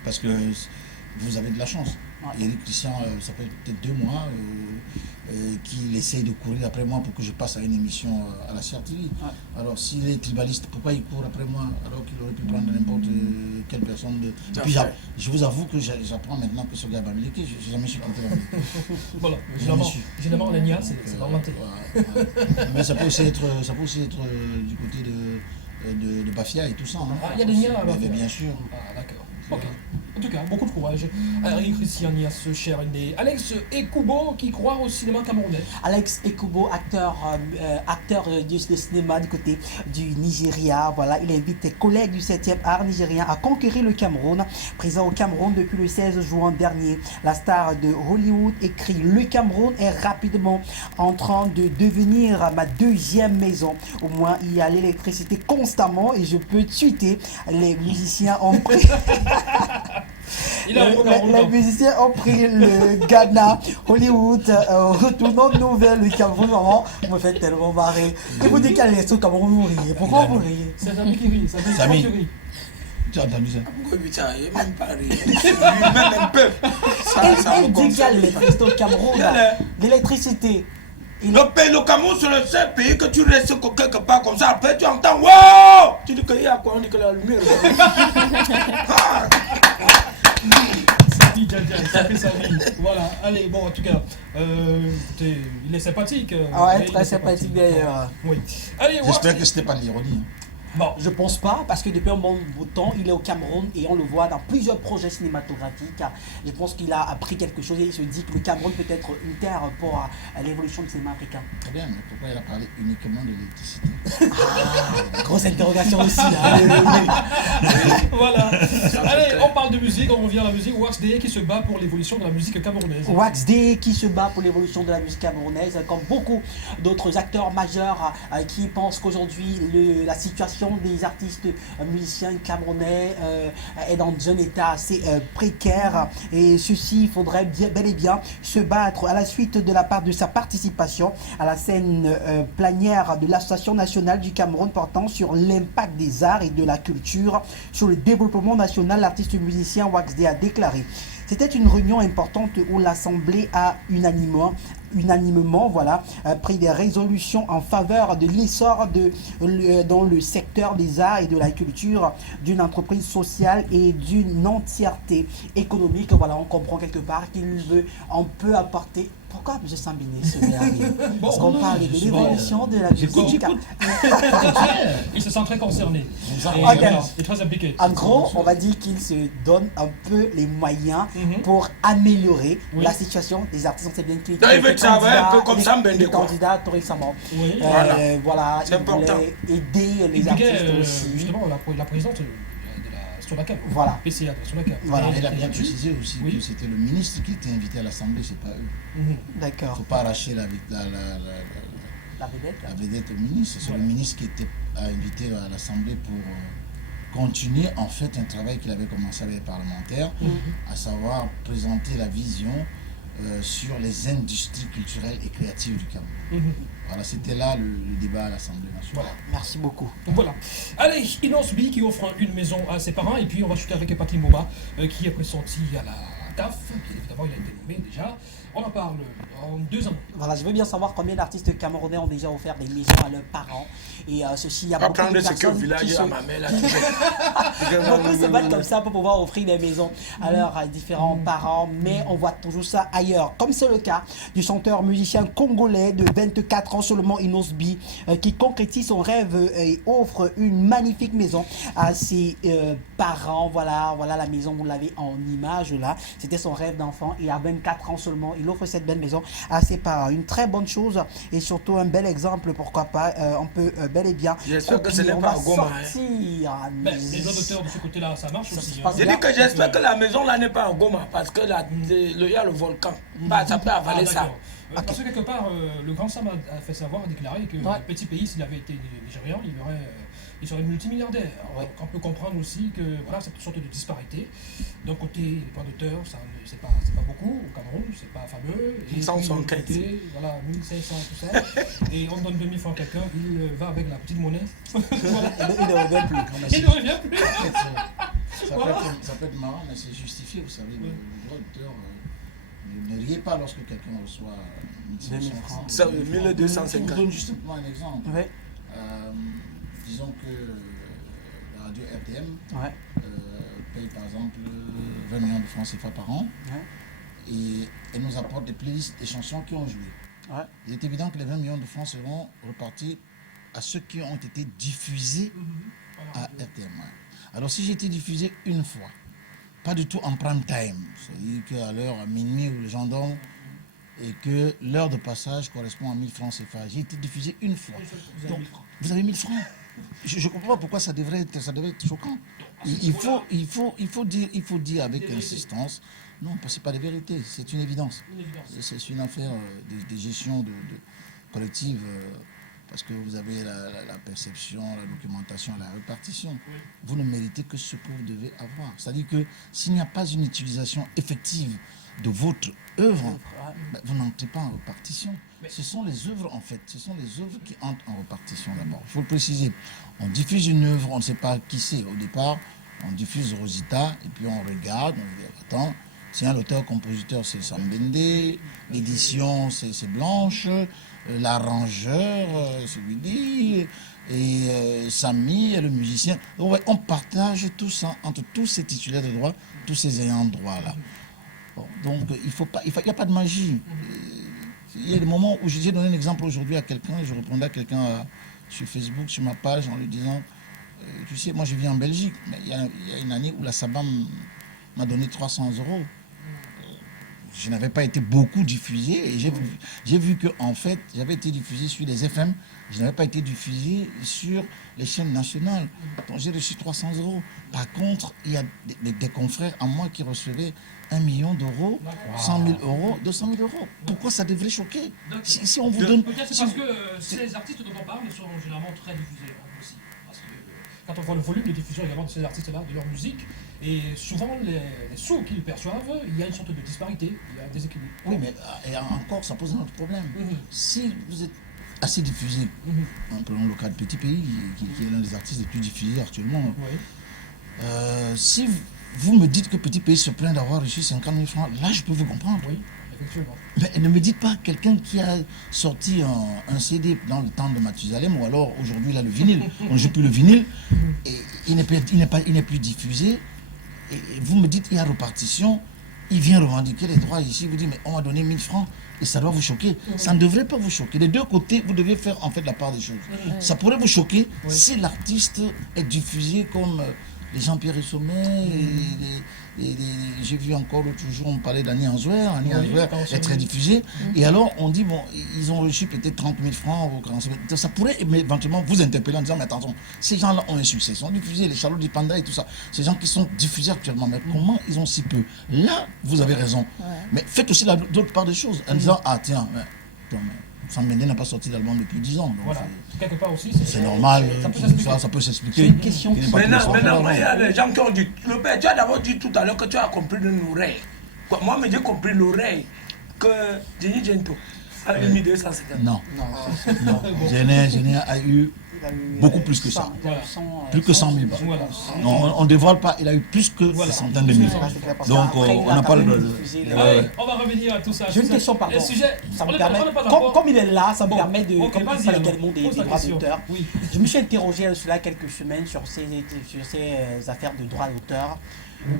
Parce que vous avez de la chance. Eric Christian, ça fait peut-être 2 mois qu'il essaye de courir après moi pour que je passe à une émission à la CRTV. Alors s'il est tribaliste, pourquoi il court après moi alors qu'il aurait pu prendre n'importe quelle personne de... Puis je vous avoue que j'apprends maintenant que ce gars est bamileke. Je n'ai jamais su qu'il était bamileke. Voilà, généralement les nias, c'est inventé. Mais ça peut aussi être du côté de Bafia et tout ça. Il y a des nias alors. Bien sûr. Ah d'accord. Ok. En tout cas, beaucoup de courage. Eric Christiania, ce cher né. Alex Ekubo, qui croit au cinéma camerounais. Alex Ekubo, acteur de cinéma du côté du Nigeria. Voilà, il invite ses collègues du 7e art nigérien à conquérir le Cameroun. Présent au Cameroun depuis le 16 juin dernier, la star de Hollywood écrit: le Cameroun est rapidement en train de devenir ma deuxième maison. Au moins, il y a l'électricité constamment et je peux tweeter. Les musiciens ont pris... Les musiciens ont pris le Ghana, Hollywood, retournant de nouvelles, le Cameroun, vraiment, me fait tellement marrer. Et vous dites qu'il y a les au Cameroun, vous riez. Pourquoi vous riez? C'est Samy qui rit, Samy qui rit. Tu as entendu ça? Pourquoi il ne même pas rire? Même un peu. Elle dit qu'il y a l'électricité au Cameroun, l'électricité. Le Cameroun, c'est le seul pays que tu restes quelque part comme ça. Après, tu entends wow! Tu dis qu'il y a quoi? On dit que la lumière. Ça dit, ça fait sa vie. Voilà, allez, bon, en tout cas, il est sympathique. Ouais, très sympathique d'ailleurs. Oui. Allez, j'espère que c'était pas de l'ironie. Bon. Je pense pas, parce que depuis un bon bout de temps, il est au Cameroun et on le voit dans plusieurs projets cinématographiques. Je pense qu'il a appris quelque chose et il se dit que le Cameroun peut être une terre pour l'évolution du cinéma africain. Très bien, mais pourquoi il a parlé uniquement de l'électricité? Grosse interrogation aussi là. Voilà. Allez, on parle de musique, on revient à la musique. Wax Day qui se bat pour l'évolution de la musique camerounaise. Wax Day qui se bat pour l'évolution de la musique camerounaise, comme beaucoup d'autres acteurs majeurs qui pensent qu'aujourd'hui la situation des artistes musiciens camerounais est dans un état assez précaire et ceci, il faudrait bel et bien se battre à la suite de la part de sa participation à la scène plénière de l'Association nationale du Cameroun portant sur l'impact des arts et de la culture sur le développement national. L'artiste musicien Wax Day a déclaré: c'était une réunion importante où l'Assemblée a unanimement pris des résolutions en faveur de l'essor dans le secteur des arts et de la culture d'une entreprise sociale et d'une entièreté économique. Voilà, on comprend quelque part on peut apporter. Pourquoi M. Sambiné se met à rire? Parce qu'on parle de l'évolution de la musique. Il se sent très concerné. Et très impliqué. En gros, on va dire qu'il se donne un peu les moyens pour améliorer la situation des artistes. On sait bien qu'il il veut travaille un peu comme ça, les Mbende, quoi. candidats tout récemment. Oui. Voilà, C'est il voulait important. aider les Il artistes briguait aussi. justement la présidente de la Sonacab. Voilà. PCA de la Sonacab. Voilà. Il a bien là-dessus. précisé aussi Oui. que c'était le ministre qui était invité à l'Assemblée, c'est pas eux. Mhm. Il ne D'accord. faut pas arracher la La vedette. vedette au ministre. C'est le ministre qui était invité à l'Assemblée pour continuer en fait un travail qu'il avait commencé avec les parlementaires, à savoir présenter la vision sur les industries culturelles et créatives du Cameroun. Mhm. Voilà, c'était là le débat à l'Assemblée nationale. Voilà. Merci beaucoup. Donc voilà. Allez, Inos B qui offre une maison à ses parents et puis on va chuter avec Patrick Moma qui est pressenti à la DAF. Bien évidemment, il a été nommé déjà. On en parle en 2 ans. Voilà, je veux bien savoir combien d'artistes camerounais ont déjà offert des maisons à leurs parents. Et ceci, il y a Pas beaucoup de prendre ce que au personnes village qui à se... ma mère là. Beaucoup se battent comme ça pour pouvoir offrir des maisons à leurs différents parents, mais on voit toujours ça ailleurs. Comme c'est le cas du chanteur musicien congolais de 24 ans seulement, Inos B, qui concrétise son rêve et offre une magnifique maison à ses parents. Voilà la maison, vous l'avez en image là. C'était son rêve d'enfant et à 24 ans seulement, il offre cette belle maison à ses parents. Une très bonne chose et surtout un bel exemple, pourquoi pas. On peut bel et bien J'espère que ce n'est on pas va à Goma, hein. sortir. Les droits d'auteur de ce côté-là, ça marche Ça aussi. se hein. passe J'ai dit que j'espère que la maison là n'est pas en Goma parce que il y a le volcan. Bah, ça peut avaler ça. D'accord. Parce que quelque part, le grand Sam a fait savoir, a déclaré que Ouais. petit pays, s'il avait été nigérian, il serait multimilliardaire. Alors, Ouais. on peut comprendre aussi que voilà, cette sorte de disparité. D'un côté, les droits d'auteur, c'est pas beaucoup. Au Cameroun, c'est pas fameux. Et 175. puis, de l'autre côté, voilà, 1500, tout ça. Et on donne 2000 francs à quelqu'un, il va avec la petite monnaie. Voilà. Il ne revient plus. Il ne revient plus. Ça peut être marrant, mais c'est justifié, vous savez, le droit d'auteur. Ne riez pas lorsque quelqu'un reçoit 2000 francs. Ça, Je vous 1250. donne justement un exemple. Ouais. Disons que la radio RTM Ouais. paye par exemple 20 millions de francs CFA par an Ouais. et elle nous apporte des playlists des chansons qui ont joué. Ouais. Il est évident que les 20 millions de francs seront repartis à ceux qui ont été diffusés à RTM. Ouais. Alors si j'ai été diffusé une fois, pas du tout en prime time, c'est-à-dire qu'à l'heure à minuit où les gens dorment et que l'heure de passage correspond à 1000 francs CFA, j'ai été diffusé une fois. Donc, vous avez 1000 francs. Je ne comprends pas pourquoi ça devrait être choquant. Il faut dire avec insistance, non, parce que ce n'est pas la vérité, c'est une évidence. C'est une affaire de gestion de collective, parce que vous avez la perception, la documentation, la répartition. Vous ne méritez que ce que vous devez avoir. C'est-à-dire que s'il n'y a pas une utilisation effective de votre œuvre, ben, vous n'entrez pas en répartition. Ce sont les œuvres, en fait, ce sont les œuvres qui entrent en répartition d'abord. Il faut le préciser. On diffuse une œuvre, on ne sait pas qui c'est. Au départ, on diffuse Rosita, et puis on regarde, on dit, attends, tiens, l'auteur-compositeur, c'est Sambende, l'édition, c'est Blanche, l'arrangeur, c'est Willy, et Samy, et le musicien. Donc, ouais, on partage tout ça entre tous ces titulaires de droit, tous ces ayants droit-là. Bon, donc, il n'y a pas de magie. Il y a des moments où j'ai donné un exemple aujourd'hui à quelqu'un, je répondais à quelqu'un sur Facebook, sur ma page, en lui disant, tu sais, moi je vis en Belgique, mais il y a une année où la SABAM m'a donné 300 €. Je n'avais pas été beaucoup diffusé et j'ai vu que en fait, j'avais été diffusé sur les FM, je n'avais pas été diffusé sur les chaînes nationales. Donc j'ai reçu 300 €. Par contre, il y a des confrères à moi qui recevaient 1 million d'euros, 100 000 €, 200 000 €. Pourquoi ça devrait choquer si on vous donne... Peut-être c'est parce que ces artistes dont on parle sont généralement très diffusés aussi. Parce que quand on voit le volume de diffusion également de ces artistes-là, de leur musique, et souvent les sous qu'ils perçoivent, il y a une sorte de disparité, il y a un déséquilibre. Oui, mais et encore, ça pose un autre problème. Si vous êtes assez diffusé, prenons le cas de Petit Pays, qui est l'un des artistes les plus diffusés actuellement, si vous me dites que Petit Pays se plaint d'avoir reçu 50 000 francs, là je peux vous comprendre. Oui, effectivement. Mais ne me dites pas quelqu'un qui a sorti un CD dans le temps de Mathusalem, ou alors aujourd'hui il a le vinyle, on ne joue plus le vinyle, et il n'est plus diffusé, et vous me dites il y a répartition, il vient revendiquer les droits ici, vous dites mais on m'a donné 1000 francs, et ça doit vous choquer. Ça ne devrait pas vous choquer. Les deux côtés, vous devez faire en fait la part des choses. Ça pourrait vous choquer si l'artiste est diffusé comme les Jean-Pierre Sommet, j'ai vu encore l'autre jour, on parlait d'Annie Anzouer. Annie Anzouer est très diffusée. Et alors, on dit, bon, ils ont reçu peut-être 30 000 francs au Grand Sommet. Ça pourrait éventuellement vous interpeller en disant, mais attention, ces gens-là ont un succès. Ils sont diffusés, les Charlots du Panda et tout ça. Ces gens qui sont diffusés actuellement, mais comment ils ont si peu? Là, vous avez raison. Mais faites aussi d'autre part des choses. En disant, ah tiens, Sam Mende n'a pas sorti d'album depuis 10 ans. Donc Voilà. Quelque part aussi, c'est normal, ça peut s'expliquer. C'est une question. Maintenant, il y a les gens qui ont dit, le père, tu as d'abord dit tout à l'heure que tu as compris l'oreille. Moi, j'ai compris l'oreille que Jenny Gento a eu 1250. Non. Jenny a eu beaucoup plus que ça. Plus que 100 000. Non, on ne dévoile pas, il a eu plus que des centaines de milliers. Donc on n'a pas le... On va revenir à tout ça. J'ai une question, pardon. Ça me permet, comme il est là, ça me permet de, comme il parle également des droits d'auteur. Je me suis interrogé cela quelques semaines sur ces affaires de droits d'auteur.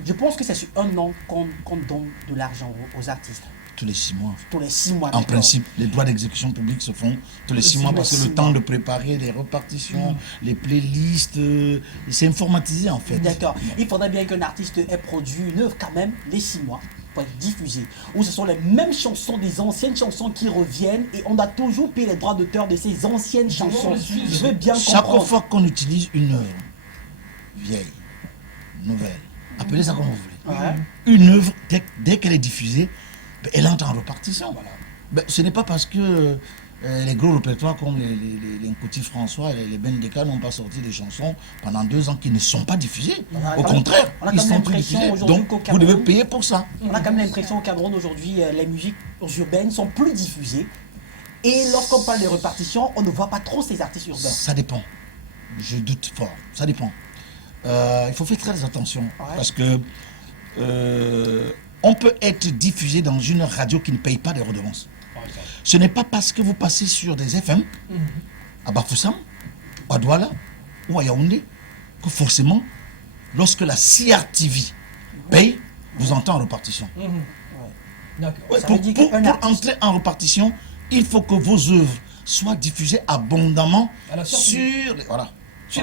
Je pense que c'est sur un an qu'on donne de l'argent aux artistes. Tous les 6 mois. Tous les 6 mois. En principe, les droits d'exécution publique se font tous les 6 mois parce que le temps de préparer les repartitions, les playlists, c'est informatisé en fait. D'accord. Il faudrait bien qu'un artiste ait produit une œuvre quand même les 6 mois pour être diffusée. Où ce sont les mêmes chansons, des anciennes chansons qui reviennent et on a toujours payé les droits d'auteur de ces anciennes chansons. Je veux bien comprendre. Chaque fois qu'on utilise une œuvre vieille, nouvelle, appelez ça comme vous voulez. Une œuvre, dès qu'elle est diffusée, elle entre en repartition. Voilà. Ce n'est pas parce que les gros répertoires comme les Nkouti François et les Ben Deka n'ont pas sorti des chansons pendant 2 ans qui ne sont pas diffusées. Au contraire, ils sont plus diffusés. Donc vous devez payer pour ça. On a quand même l'impression au Cameroun aujourd'hui, les musiques urbaines sont plus diffusées. Et lorsqu'on parle de répartition, on ne voit pas trop ces artistes urbains. Ça dépend. Je doute fort. Ça dépend. Il faut faire très attention. Parce que... on peut être diffusé dans une radio qui ne paye pas de redevances. Ce n'est pas parce que vous passez sur des FM, à Bafoussam, à Douala ou à Yaoundé, que forcément, lorsque la CRTV paye, vous entrez en répartition. Pour entrer en répartition, il faut que vos œuvres soient diffusées abondamment sur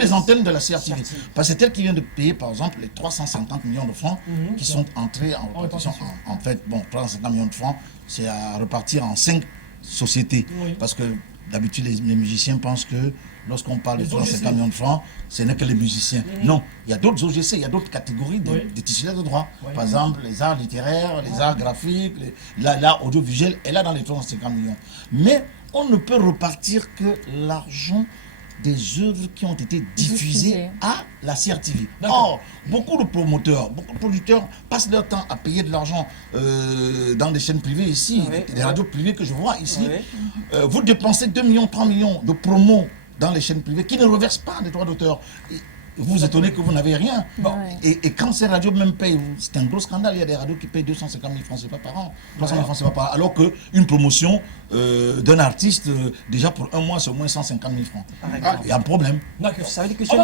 les antennes de la CRTV. Parce que c'est elle qui vient de payer, par exemple, les 350 millions de francs qui sont entrés en répartition. En fait, 350 millions de francs, c'est à repartir en 5 sociétés. Parce que d'habitude, les musiciens pensent que lorsqu'on parle de 350 millions de francs, ce n'est que les musiciens. Non, il y a d'autres OGC, il y a d'autres catégories de titulaires de droit. Par exemple, les arts littéraires, les arts graphiques, l'art audiovisuel, est là dans les 350 millions. Mais on ne peut repartir que l'argent des œuvres qui ont été diffusées à la CRTV. Or, beaucoup de promoteurs, beaucoup de producteurs passent leur temps à payer de l'argent dans des chaînes privées ici, des radios privées que je vois ici. Vous dépensez 2 millions, 3 millions de promos dans les chaînes privées qui ne reversent pas des droits d'auteur. Vous vous étonnez que vous n'avez rien. Et quand ces radios même payent, c'est un gros scandale. Il y a des radios qui payent 250 000 francs CFA par an, 300 000 francs CFA par an, alors qu'une promotion d'un artiste, déjà pour un mois, c'est au moins 150 000 francs. Il y a un problème. D'accord. On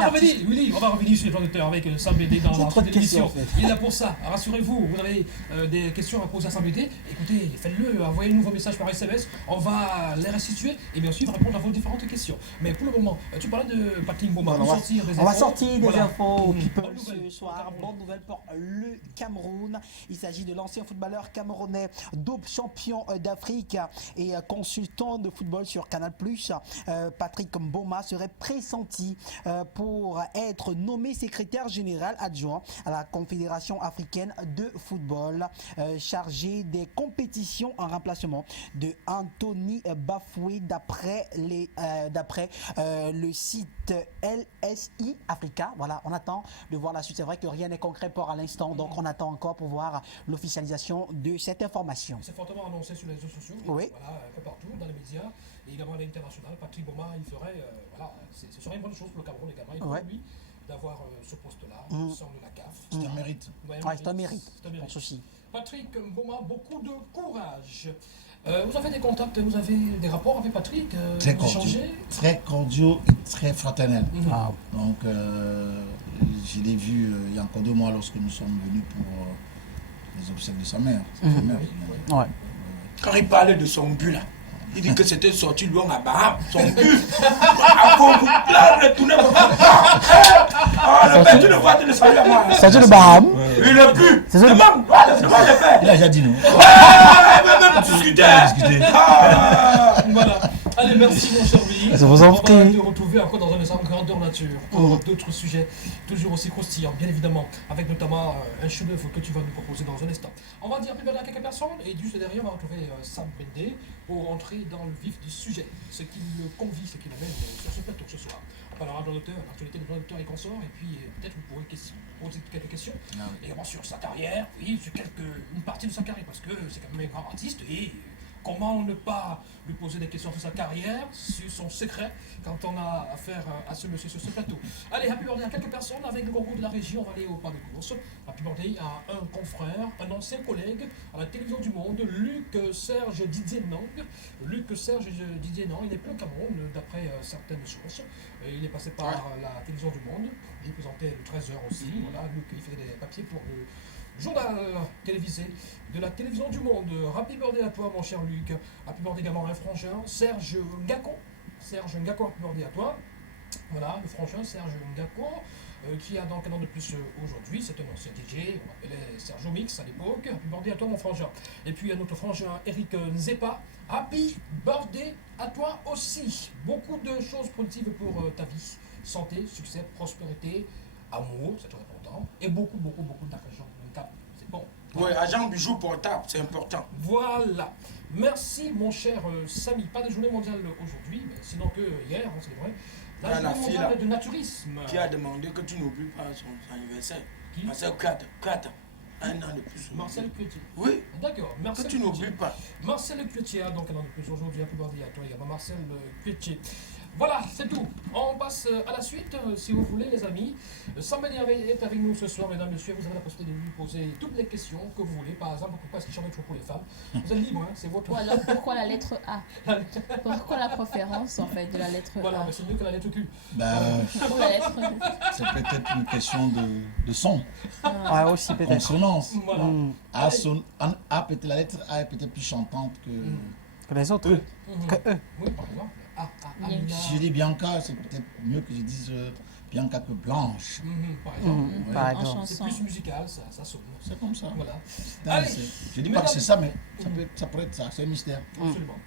va revenir sur les droits d'auteur avec Sam Mende dans cette émission. Il est là pour ça. Rassurez-vous, vous avez des questions à poser à Sam Mende. Écoutez, faites-le, envoyez-nous vos messages par SMS. On va les restituer et bien sûr répondre à vos différentes questions. Mais pour le moment, tu parlais de Patrick Mboma. On va sortir des infos People ce soir. Bonne nouvelle pour le Cameroun. Il s'agit de l'ancien footballeur camerounais, double champion d'Afrique et consultant de football sur Canal+. Patrick Mboma serait pressenti pour être nommé secrétaire général adjoint à la Confédération africaine de football, chargé des compétitions en remplacement de Anthony Bafoué d'après le site LSI Africa. Voilà, on attend de voir la suite. C'est vrai que rien n'est concret pour à l'instant, donc on attend encore pour voir l'officialisation de cette information. C'est fortement annoncé sur les réseaux sociaux, voilà, un peu partout, dans les médias, et également à l'international. Patrick Mboma, il ferait, ce serait une bonne chose pour le Cameroun également, il pour lui, d'avoir ce poste-là, au sein de la CAF. C'est un mérite. C'est un mérite, sans souci. Patrick Mboma, beaucoup de courage. Vous avez des contacts, vous avez des rapports avec Patrick? Très cordiaux et très fraternels. Donc, je l'ai vu il y a encore 2 mois lorsque nous sommes venus pour les obsèques de sa mère. Quand il parlait de son but là, il dit que c'était sorti loin à Baham, son but. À Congo, là, retourné. tu ne vois, tu ne salues à moi. C'est le Baham. Il est plus. C'est le Demande, voilà, c'est moi, j'ai fait. Il a déjà dit non. Même discuter. Voilà. Allez, merci mon cher Willy. Je vous en On va prie. te retrouver encore dans un instant grandeur nature pour d'autres sujets toujours aussi croustillants, bien évidemment, avec notamment un chef-d'œuvre que tu vas nous proposer dans un instant. On va dire plus à quelques personnes et juste derrière on va retrouver Sam Bendé pour entrer dans le vif du sujet, ce qui le convie, ce qui l'amène sur ce plateau ce soir. On parlera de l'auteur, l'actualité de l'auteur et consorts, et puis peut-être vous pourrez poser quelques questions, également sur sa carrière, oui, sur une partie de sa carrière, parce que c'est quand même un grand artiste et comment ne pas lui poser des questions sur sa carrière, sur son secret, quand on a affaire à ce monsieur sur ce plateau. Allez, Happy Birthday à quelques personnes avec le concours de la régie, on va aller au pas de course. Happy Birthday à un confrère, un ancien collègue à la télévision du monde, Luc Serge Didier Nang. Luc Serge Didier Nang, il n'est plus au Cameroun, d'après certaines sources. Il est passé par la télévision du monde, il présentait le 13h aussi. Voilà, Luc, il faisait des papiers pour le journal télévisé de la télévision du monde. Happy birthday à toi, mon cher Luc. Happy birthday également à un frangin, Serge Ngako. Serge Ngako, happy birthday à toi. Voilà, le frangin Serge Ngako, qui a donc un an de plus aujourd'hui. C'est un ancien DJ, on l'appelait Sergio Mix à l'époque. Happy birthday à toi, mon frangin. Et puis à notre frangin Eric Nzepa. Happy birthday à toi aussi. Beaucoup de choses positives pour ta vie. Santé, succès, prospérité, amour, c'est très important. Et beaucoup d'argent. C'est bon. Oui, agent bijou portable, c'est important. Voilà. Merci mon cher Samy. Pas de journée mondiale aujourd'hui, mais sinon que hier, hein, c'est vrai. La journée mondiale de naturisme. Qui a demandé que tu n'oublies pas son anniversaire. Qui? Marcel 4, un an de plus. Marcel Cuetier. Oui. D'accord. Que tu n'oublies pas. Marcel Cuetier a donc un an de plus aujourd'hui. Happy birthday à toi également, Marcel Cuetier. Voilà, c'est tout. On passe à la suite, si vous voulez, les amis. Sam Bendé est avec nous ce soir, mesdames, messieurs. Vous avez la possibilité de lui poser toutes les questions que vous voulez. Par exemple, pourquoi est-ce qu'il chante trop pour les femmes? Vous êtes libre, hein, c'est votre. Ou alors pourquoi la lettre A? Pourquoi la préférence en fait de la lettre Voilà, A? mais c'est mieux que la lettre Q. Pour la lettre. C'est peut-être une question de son, Ouais, aussi peut-être. consonance. Voilà. Peut-être la lettre A est peut-être plus chantante que. Que les autres. Que eux. Oui, par exemple. Bien. Si je dis Bianca, c'est peut-être mieux que je dise Bianca que Blanche. Par exemple. Par En exemple. C'est chanson. plus musical, ça sonne. C'est comme ça. Voilà. Non, Allez, je dis pas que c'est ça, mais ça pourrait être ça, c'est un mystère. Absolument.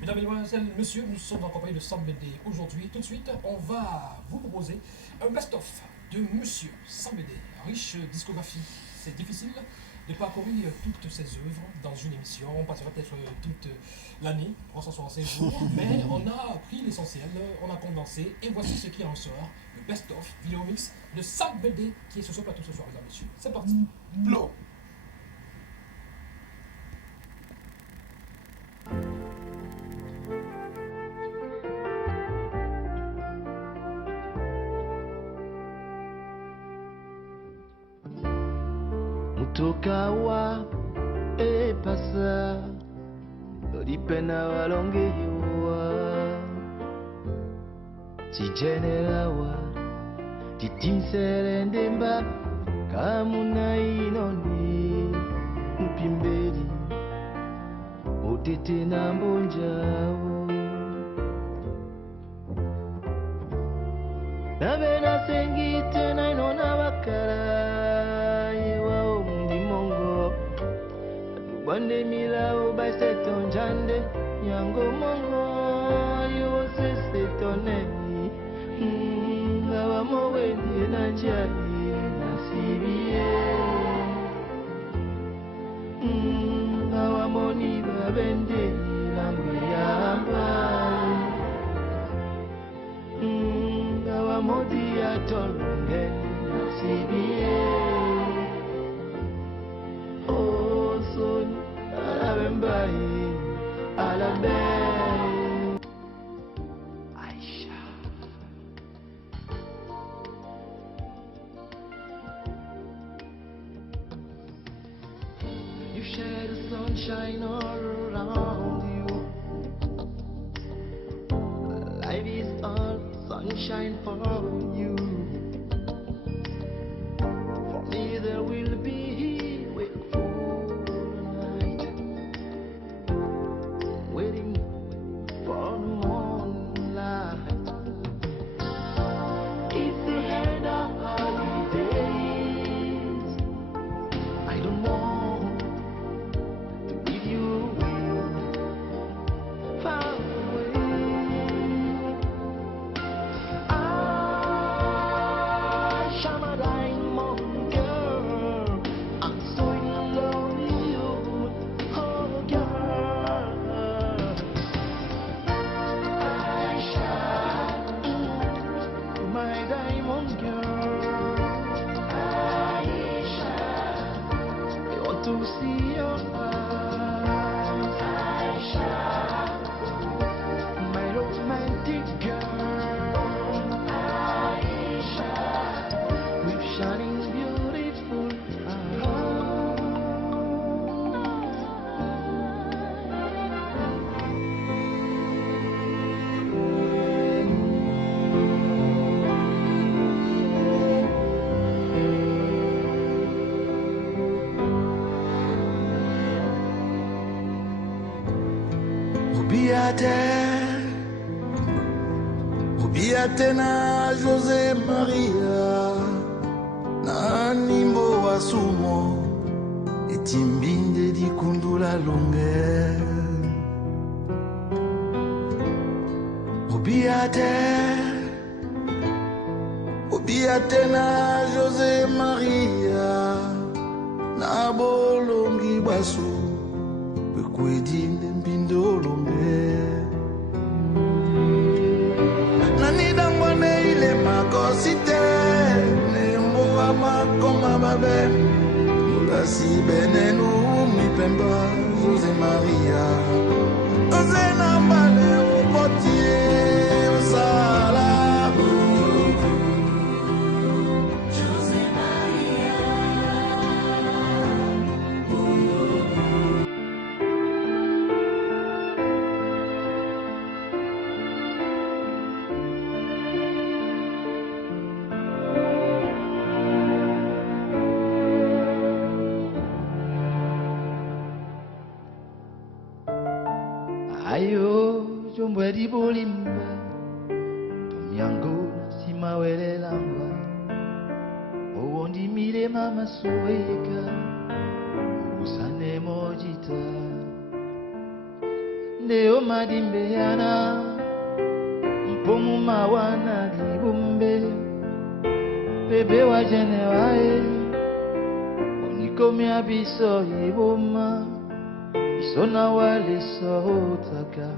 Mesdames, Mesdemoiselles, Messieurs, nous sommes en compagnie de Sam Bendé. Aujourd'hui, tout de suite, on va vous proposer un best-of de Monsieur Sam Bendé. Riche discographie. C'est difficile de parcourir toutes ses œuvres dans une émission. On passera peut-être toute l'année, 365 jours, mais on a pris l'essentiel, on a condensé, et voici ce qui en sort. Le best-of vidéo mix de Sam Bendé, qui est sur ce plateau ce soir, mesdames, messieurs. C'est parti. Blow. Mutokawa epasa olipena walongeyowa tijenerawa titimserendemba kamuna inoni mpimbeli otete na mbonjao nabena sengite na inona bakara iwao mundimongo bande milao baseton jande yango mongo yo setoneni ngawa moweni na jali nasibie ngawa moni babende lambiamba ngawa modi atolongeni nasibie son alabembai alabe Aisha you share the sunshine all around you life is all sunshine for you for me there will be wakeful night waiting for the moonlight. It's the end of our Obiate na José Maria na nimbo wa sumo etimbinde di kundula longue Obiate na José Maria na bolongi basu bekwedinde mbindo longue nani dangwane ile makosite nemboa makoma babe nulasi benenu mipemba José Maria José na mbale opotie osala José Maria Ayo, jombwe di bolimba Tumyango, sima wele lamba Owondi mire mama suweka Usane mojita Ndeo madimbe yana Mpomu mawana libumbe Bebe wa jene wae Onikome abiso iboma Isona wale sotaka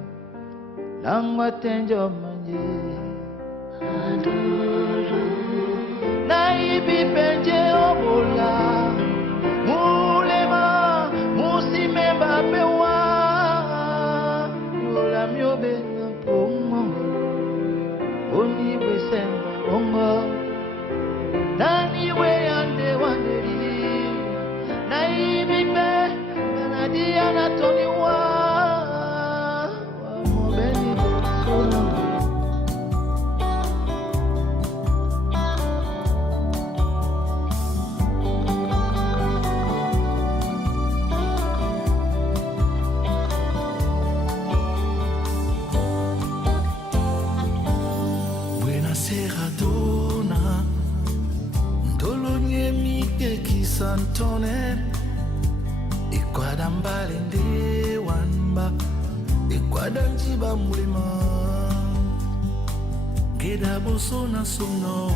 Langwa tenjo manje Na ibi penje obola Mulema Musimemba pewa Yola miobe na pomo Oni wesemba ongo Nani we ande wanderi Na ibi pe Diana Tony wa mobeni solo Buenasera dona Ndolonye mike kisantone Ikwadambale nde wanba Ikwadanjiba mulima Geda boso na sono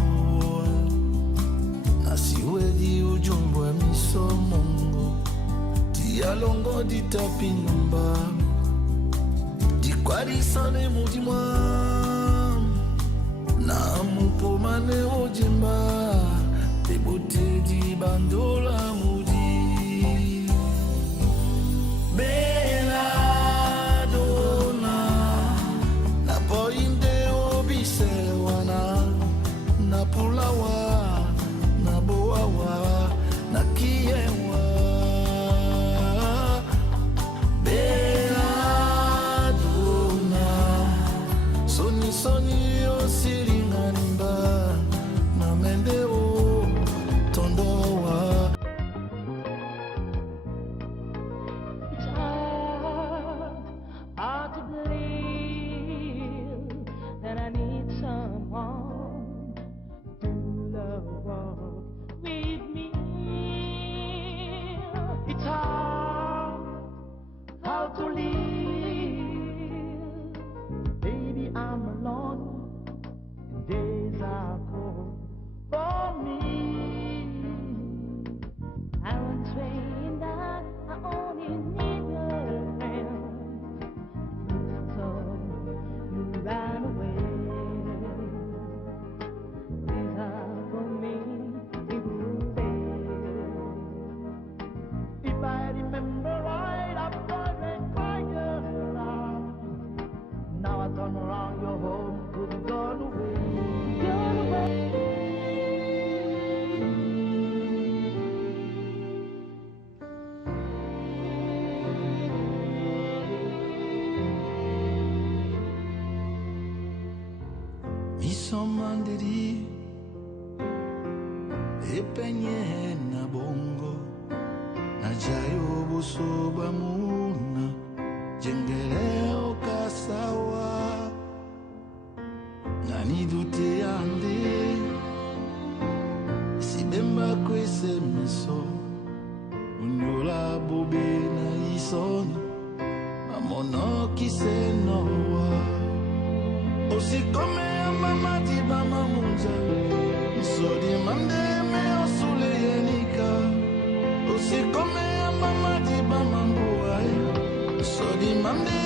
Nasiwedi ujumbwe miso mongo Dialongo ditapinumba Dikwadisane mudimwa Na mupomane ojimba Debote di bandola mudi Bella donna Na poinde obisewana Na pulawa Na boawa Na kiewa Bella donna Soni soni osiringanimba Na mendeo tondowa Hard to believe that I need someone to love with me. It's hard how to live. Baby, I'm alone. Days are cold for me. I was trained that I only need a friend. So you ran away. These are for me, it will fail. If I remember right, I'm always crying around. Now I turn around, you're home, 'cause you've gone away. Gone away. Misomandiri Epenye na bongo Na jayo buso bamuna Jengele okasa sawa nani dute ande sibemba kwese miso unyola bobe na isoni mamono kisenowa osikome ya mama di mama munza sodi mande me osule yenika osikome ya mama di mama mbuwa sodi mande.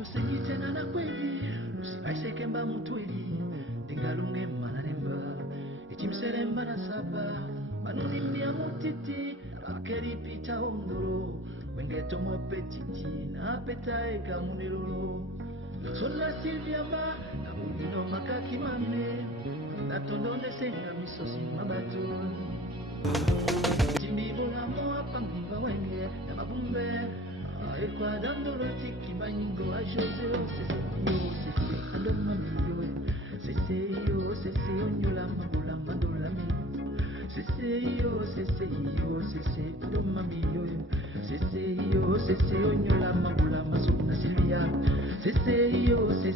Usinyitena na kweli usibaishekemba mutweli ndingalunge mananemba echimseremba na saba manunimia mutiti abakeri pita ongoro wengeto mopetiti na petaeka munilolo sola silviamba na munino makaki mame natondone senga misosi mabatu timbibulamo apambiva wenge na mabumbe Ekwa dandolo tiki banyingo a Jose sese adoma miyo sese onyola mabola mandola mi sese adoma miyo sese onyola mabola masuna Silvia sese Jose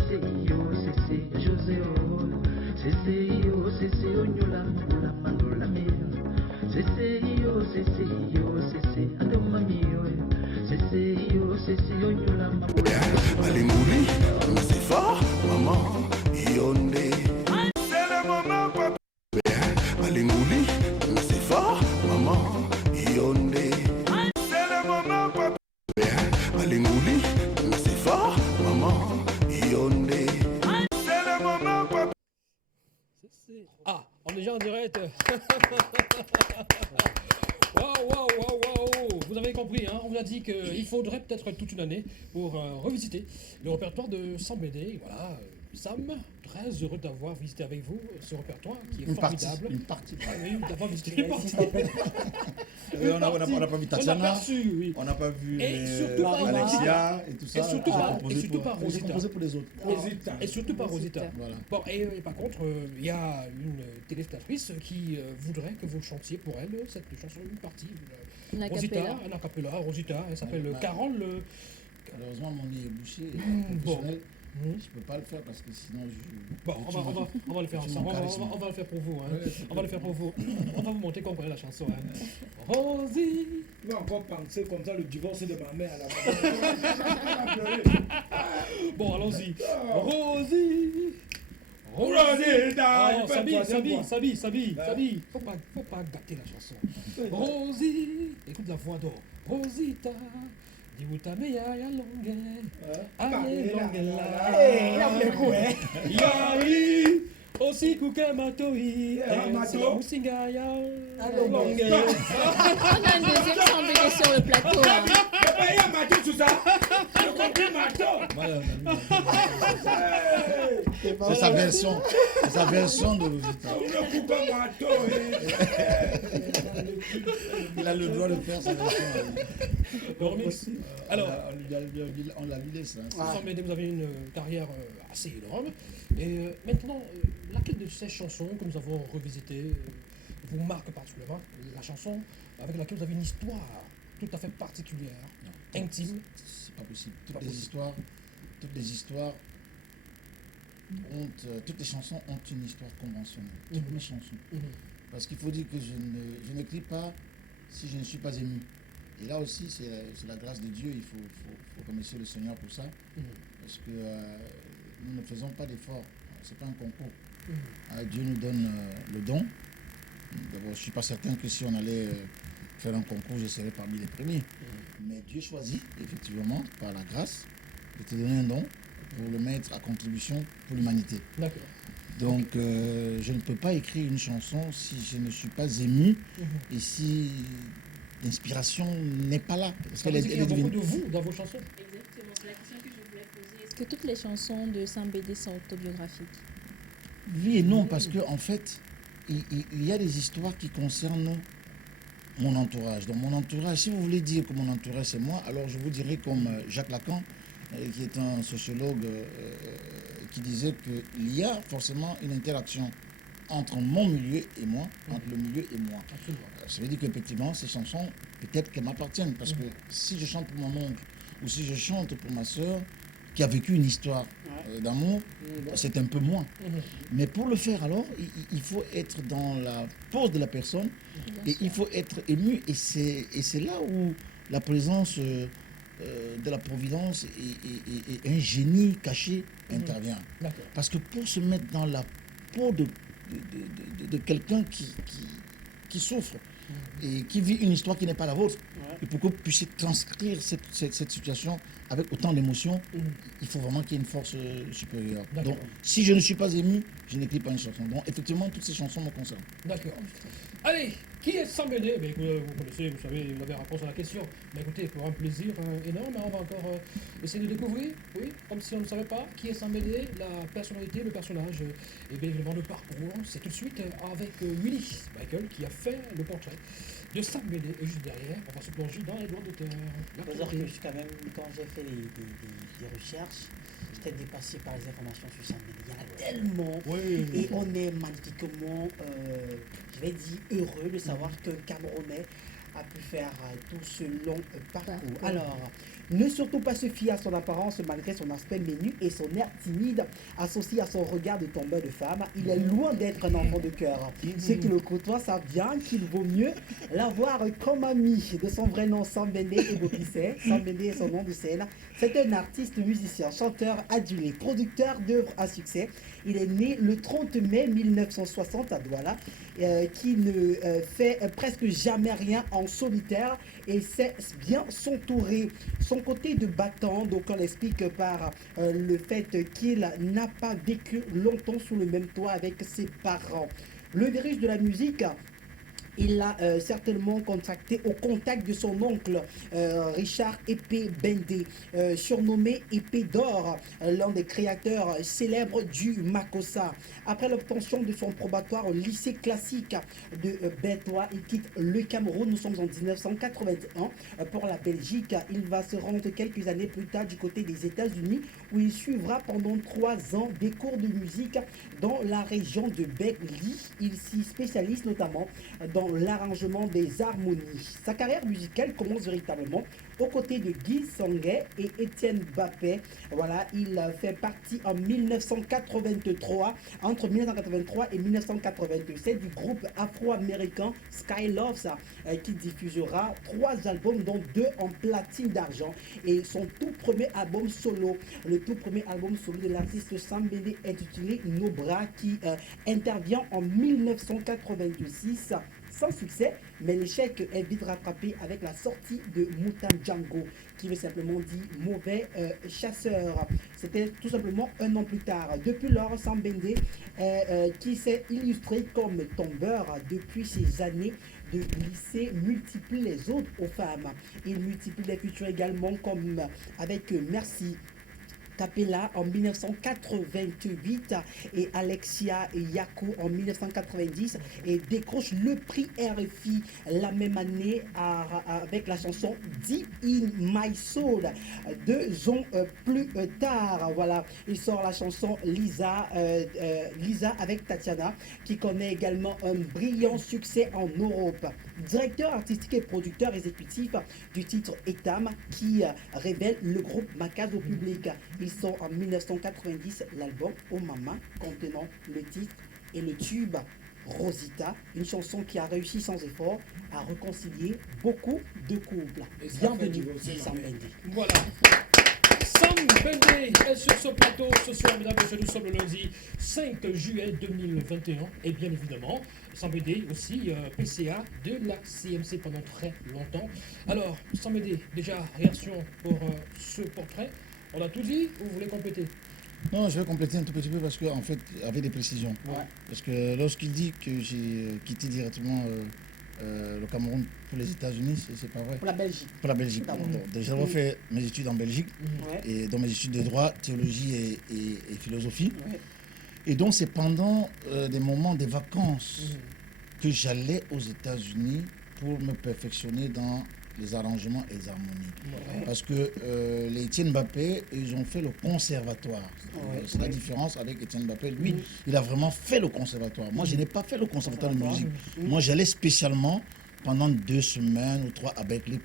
sese onyola mabola mandola mi sese adoma miyo Alimuri, c'est fort, maman, yonde. C'est le moment, papa. Alimuri, c'est fort, maman, yonde. C'est le moment, papa. Alimuri, c'est fort, maman, yonde. C'est le moment, papa. Ah, on est déjà en direct. Waouh. Vous avez compris, hein, on vous a dit qu'il faudrait peut-être toute une année pour revisiter le répertoire de Sam Bédé. Voilà, Sam, très heureux d'avoir visité avec vous ce répertoire qui est formidable. Une partie. Ah oui, d'avoir visité une partie. On n'a pas vu Tatiana, oui. on n'a pas vu Alexia et tout ça. Et surtout pas J'ai Rosita. composé pour les autres. Et surtout pas Rosita. Voilà. Bon, et par contre, il y a une téléspectatrice qui voudrait que vous chantiez pour elle cette chanson, une partie. Une Rosita, acapella. un acapella, Rosita, elle s'appelle Carole. Malheureusement, mon nez est bouché. Bon. Professionnel. Je peux pas le faire parce que sinon je. Bon, on va le faire ensemble. On va le faire pour vous. Hein. On va le faire pour vous. On va vous montrer qu'on connaît la chanson. Hein. Rosie. Tu vas encore penser comme ça le divorce de ma mère à la Bon, allons-y. Rosie. Rosita. Oh, Sabi. Faut pas gâter la chanson. Rosie. Écoute la voix d'or. Rosita. Diwutameya ya longe. Allez, longe la. Yari. Osiku ke matoi. Musinga ya longe. On a un deuxième Sambédé sur le plateau. Hein. Il y a Mato tout ça. J'ai compris Mato. C'est sa version de Rosita. On ne coupe pas Mato. Il a le droit de faire sa version. Le remix. Alors, on l'a vu ça. Sam Bédé, vous avez une carrière assez énorme. Et maintenant, laquelle de ces chansons que nous avons revisitées vous marque particulièrement? La chanson avec laquelle vous avez une histoire tout à fait particulière, intime. C'est pas possible. Toutes les histoires toutes les chansons ont une histoire conventionnelle. Toutes mes chansons. Parce qu'il faut dire que je n'écris pas si je ne suis pas ému. Et là aussi, c'est la grâce de Dieu. Il faut remercier le Seigneur pour ça, parce que nous ne faisons pas d'efforts, c'est pas un concours. Dieu nous donne le don. D'abord, je ne suis pas certain que si on allait faire un concours, je serais parmi les premiers. Mais Dieu choisit, effectivement, par la grâce, de te donner un don pour le mettre à contribution pour l'humanité. D'accord. Donc, je ne peux pas écrire une chanson si je ne suis pas ému et si l'inspiration n'est pas là. Parce Ça veut dire qu'il y a beaucoup de vous dans vos chansons. Exactement, c'est la question que je voulais poser. Est-ce que toutes les chansons de Sambédé sont autobiographiques? Oui et non, parce qu'en fait, il y a des histoires qui concernent mon entourage. Donc, mon entourage, si vous voulez dire que mon entourage c'est moi, alors je vous dirais comme Jacques Lacan, qui est un sociologue qui disait qu'il y a forcément une interaction entre mon milieu et moi, entre le milieu et moi. Ça veut dire qu'effectivement, ces chansons, peut-être qu'elles m'appartiennent, parce que si je chante pour mon oncle, ou si je chante pour ma soeur, qui a vécu une histoire d'amour, c'est un peu moins. Mais pour le faire alors, il faut être dans la pose de la personne, et il faut être ému, et c'est là où la présence de la providence et un génie caché intervient. Parce que pour se mettre dans la peau de quelqu'un qui souffre et qui vit une histoire qui n'est pas la vôtre, et pour que vous puissiez transcrire cette situation avec autant d'émotion, il faut vraiment qu'il y ait une force supérieure. Donc, si je ne suis pas ému, je n'écris pas une chanson. Donc, effectivement, toutes ces chansons me concernent. D'accord. Allez, qui est Sambédé? Vous connaissez, vous savez, vous avez la réponse à la question. Mais écoutez, pour un plaisir énorme, on va encore essayer de découvrir, oui, comme si on ne savait pas, qui est Sambédé, la personnalité, le personnage, et bien évidemment le parcours. C'est tout de suite avec Willy Michael qui a fait le portrait de Sambédé. Et juste derrière, on va se plonger dans les droits d'auteur. Il faut dire que jusqu'à même quand j'ai fait des recherches, j'étais dépassé par les informations sur Sambédé. Il y en a tellement. Et on est magnifiquement, je vais dire, heureux de savoir qu'un Camerounais a pu faire tout ce long parcours. Alors, ne surtout pas se fier à son apparence malgré son aspect menu et son air timide associé à son regard de tombeur de femme. Il est loin d'être un enfant de cœur. Ceux qui le côtoient savent bien qu'il vaut mieux l'avoir comme ami. De son vrai nom, Sambédé Ebokissé. Sambédé est son nom de scène. C'est un artiste, musicien, chanteur, adulé, producteur d'œuvres à succès. Il est né le 30 mai 1960 à Douala, qui ne fait presque jamais rien en solitaire et sait bien s'entourer. Son côté de battant, donc on l'explique par le fait qu'il n'a pas vécu longtemps sous le même toit avec ses parents. Le virus de la musique, il l'a certainement contracté au contact de son oncle Richard Épée Bendé, surnommé Épée d'Or, l'un des créateurs célèbres du Makossa. Après l'obtention de son probatoire au lycée classique de Bétois, il quitte le Cameroun. Nous sommes en 1981 pour la Belgique. Il va se rendre quelques années plus tard du côté des États-Unis où il suivra pendant 3 ans des cours de musique dans la région de Berkeley. Il s'y spécialise notamment dans l'arrangement des harmonies. Sa carrière musicale commence véritablement aux côtés de Guy Sanguet et Étienne Bappé. Voilà, il fait partie en 1983, entre 1983 et 1987 du groupe afro-américain Skyloves qui diffusera 3 albums dont 2 en platine d'argent et son tout premier album solo. Le tout premier album solo de l'artiste Sambédé intitulé Nos Bras qui intervient en 1986 sans succès, mais l'échec est vite rattrapé avec la sortie de Moutan Django, qui veut simplement dire mauvais chasseur. C'était tout simplement 1 an plus tard. Depuis lors, Sambédé, qui s'est illustré comme tombeur depuis ses années de lycée, multiplie les autres aux femmes. Il multiplie les futurs également, comme avec Merci Capella en 1988 et Alexia Yakou en 1990 et décroche le prix RFI la même année avec la chanson Deep in My Soul. 2 ans plus tard, voilà, il sort la chanson Lisa avec Tatiana qui connaît également un brillant succès en Europe. Directeur artistique et producteur exécutif du titre Etam qui révèle le groupe Makaz au public. Il sort en 1990 l'album Oh Mama contenant le titre et le tube Rosita, une chanson qui a réussi sans effort à réconcilier beaucoup de couples. Bienvenue, Sambédé. Voilà. Sam Bendé est sur ce plateau ce soir, mesdames et messieurs. Nous sommes le lundi 5 juillet 2021. Et bien évidemment, Sam Bendé aussi PCA de la CMC pendant très longtemps. Alors, Sam Bendé, déjà, réaction pour ce portrait. On a tout dit ou vous voulez compléter? Non, je vais compléter un tout petit peu parce qu'en fait, avec des précisions. Ouais. Parce que lorsqu'il dit que j'ai quitté directement le Cameroun pour les États-Unis, c'est pas vrai. Pour la Belgique. Pour la Belgique. Pardon. Donc, déjà, j'ai fait mes études en Belgique, Ouais. et dans mes études de droit, théologie et philosophie. Ouais. Et donc, c'est pendant des moments des vacances que j'allais aux États-Unis pour me perfectionner dans les arrangements et les harmonies. Parce que les Etienne Mbappé, ils ont fait le conservatoire. C'est la différence avec Etienne Mbappé. Lui, il a vraiment fait le conservatoire. Moi, je n'ai pas fait le conservatoire de musique. Moi, j'allais spécialement pendant 2 semaines ou 3 à Berkeley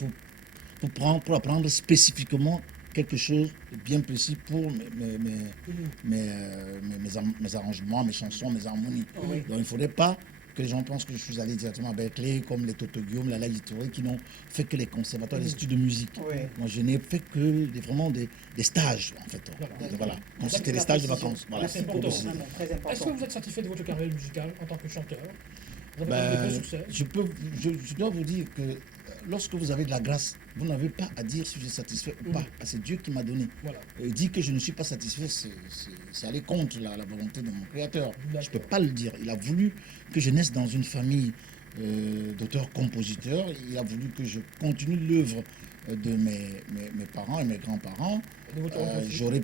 pour apprendre spécifiquement quelque chose de bien précis pour mes arrangements, mes chansons, mes harmonies. Donc, il ne faudrait pas que les gens pensent que je suis allé directement à Berkeley, comme les Toto Guillaume, la Laïe Touré, qui n'ont fait que les conservatoires, les études de musique. Ouais. Moi, je n'ai fait que vraiment des stages, en fait. Voilà. Donc, c'était des stages de vacances. Voilà. C'est Pour important. préciser. Vraiment très Est-ce que important. vous êtes satisfait de votre carrière musicale en tant que chanteur? Vous avez Ben, eu des gros succès. je dois vous dire que lorsque vous avez de la grâce, vous n'avez pas à dire si je suis satisfait ou pas. Parce que c'est Dieu qui m'a donné. Voilà. Et dire que je ne suis pas satisfait, c'est aller contre la volonté de mon Créateur. Je ne peux pas le dire. Il a voulu que je naisse dans une famille d'auteurs-compositeurs. Il a voulu que je continue l'œuvre de mes parents et mes grands-parents. De votre oncle aussi. J'aurais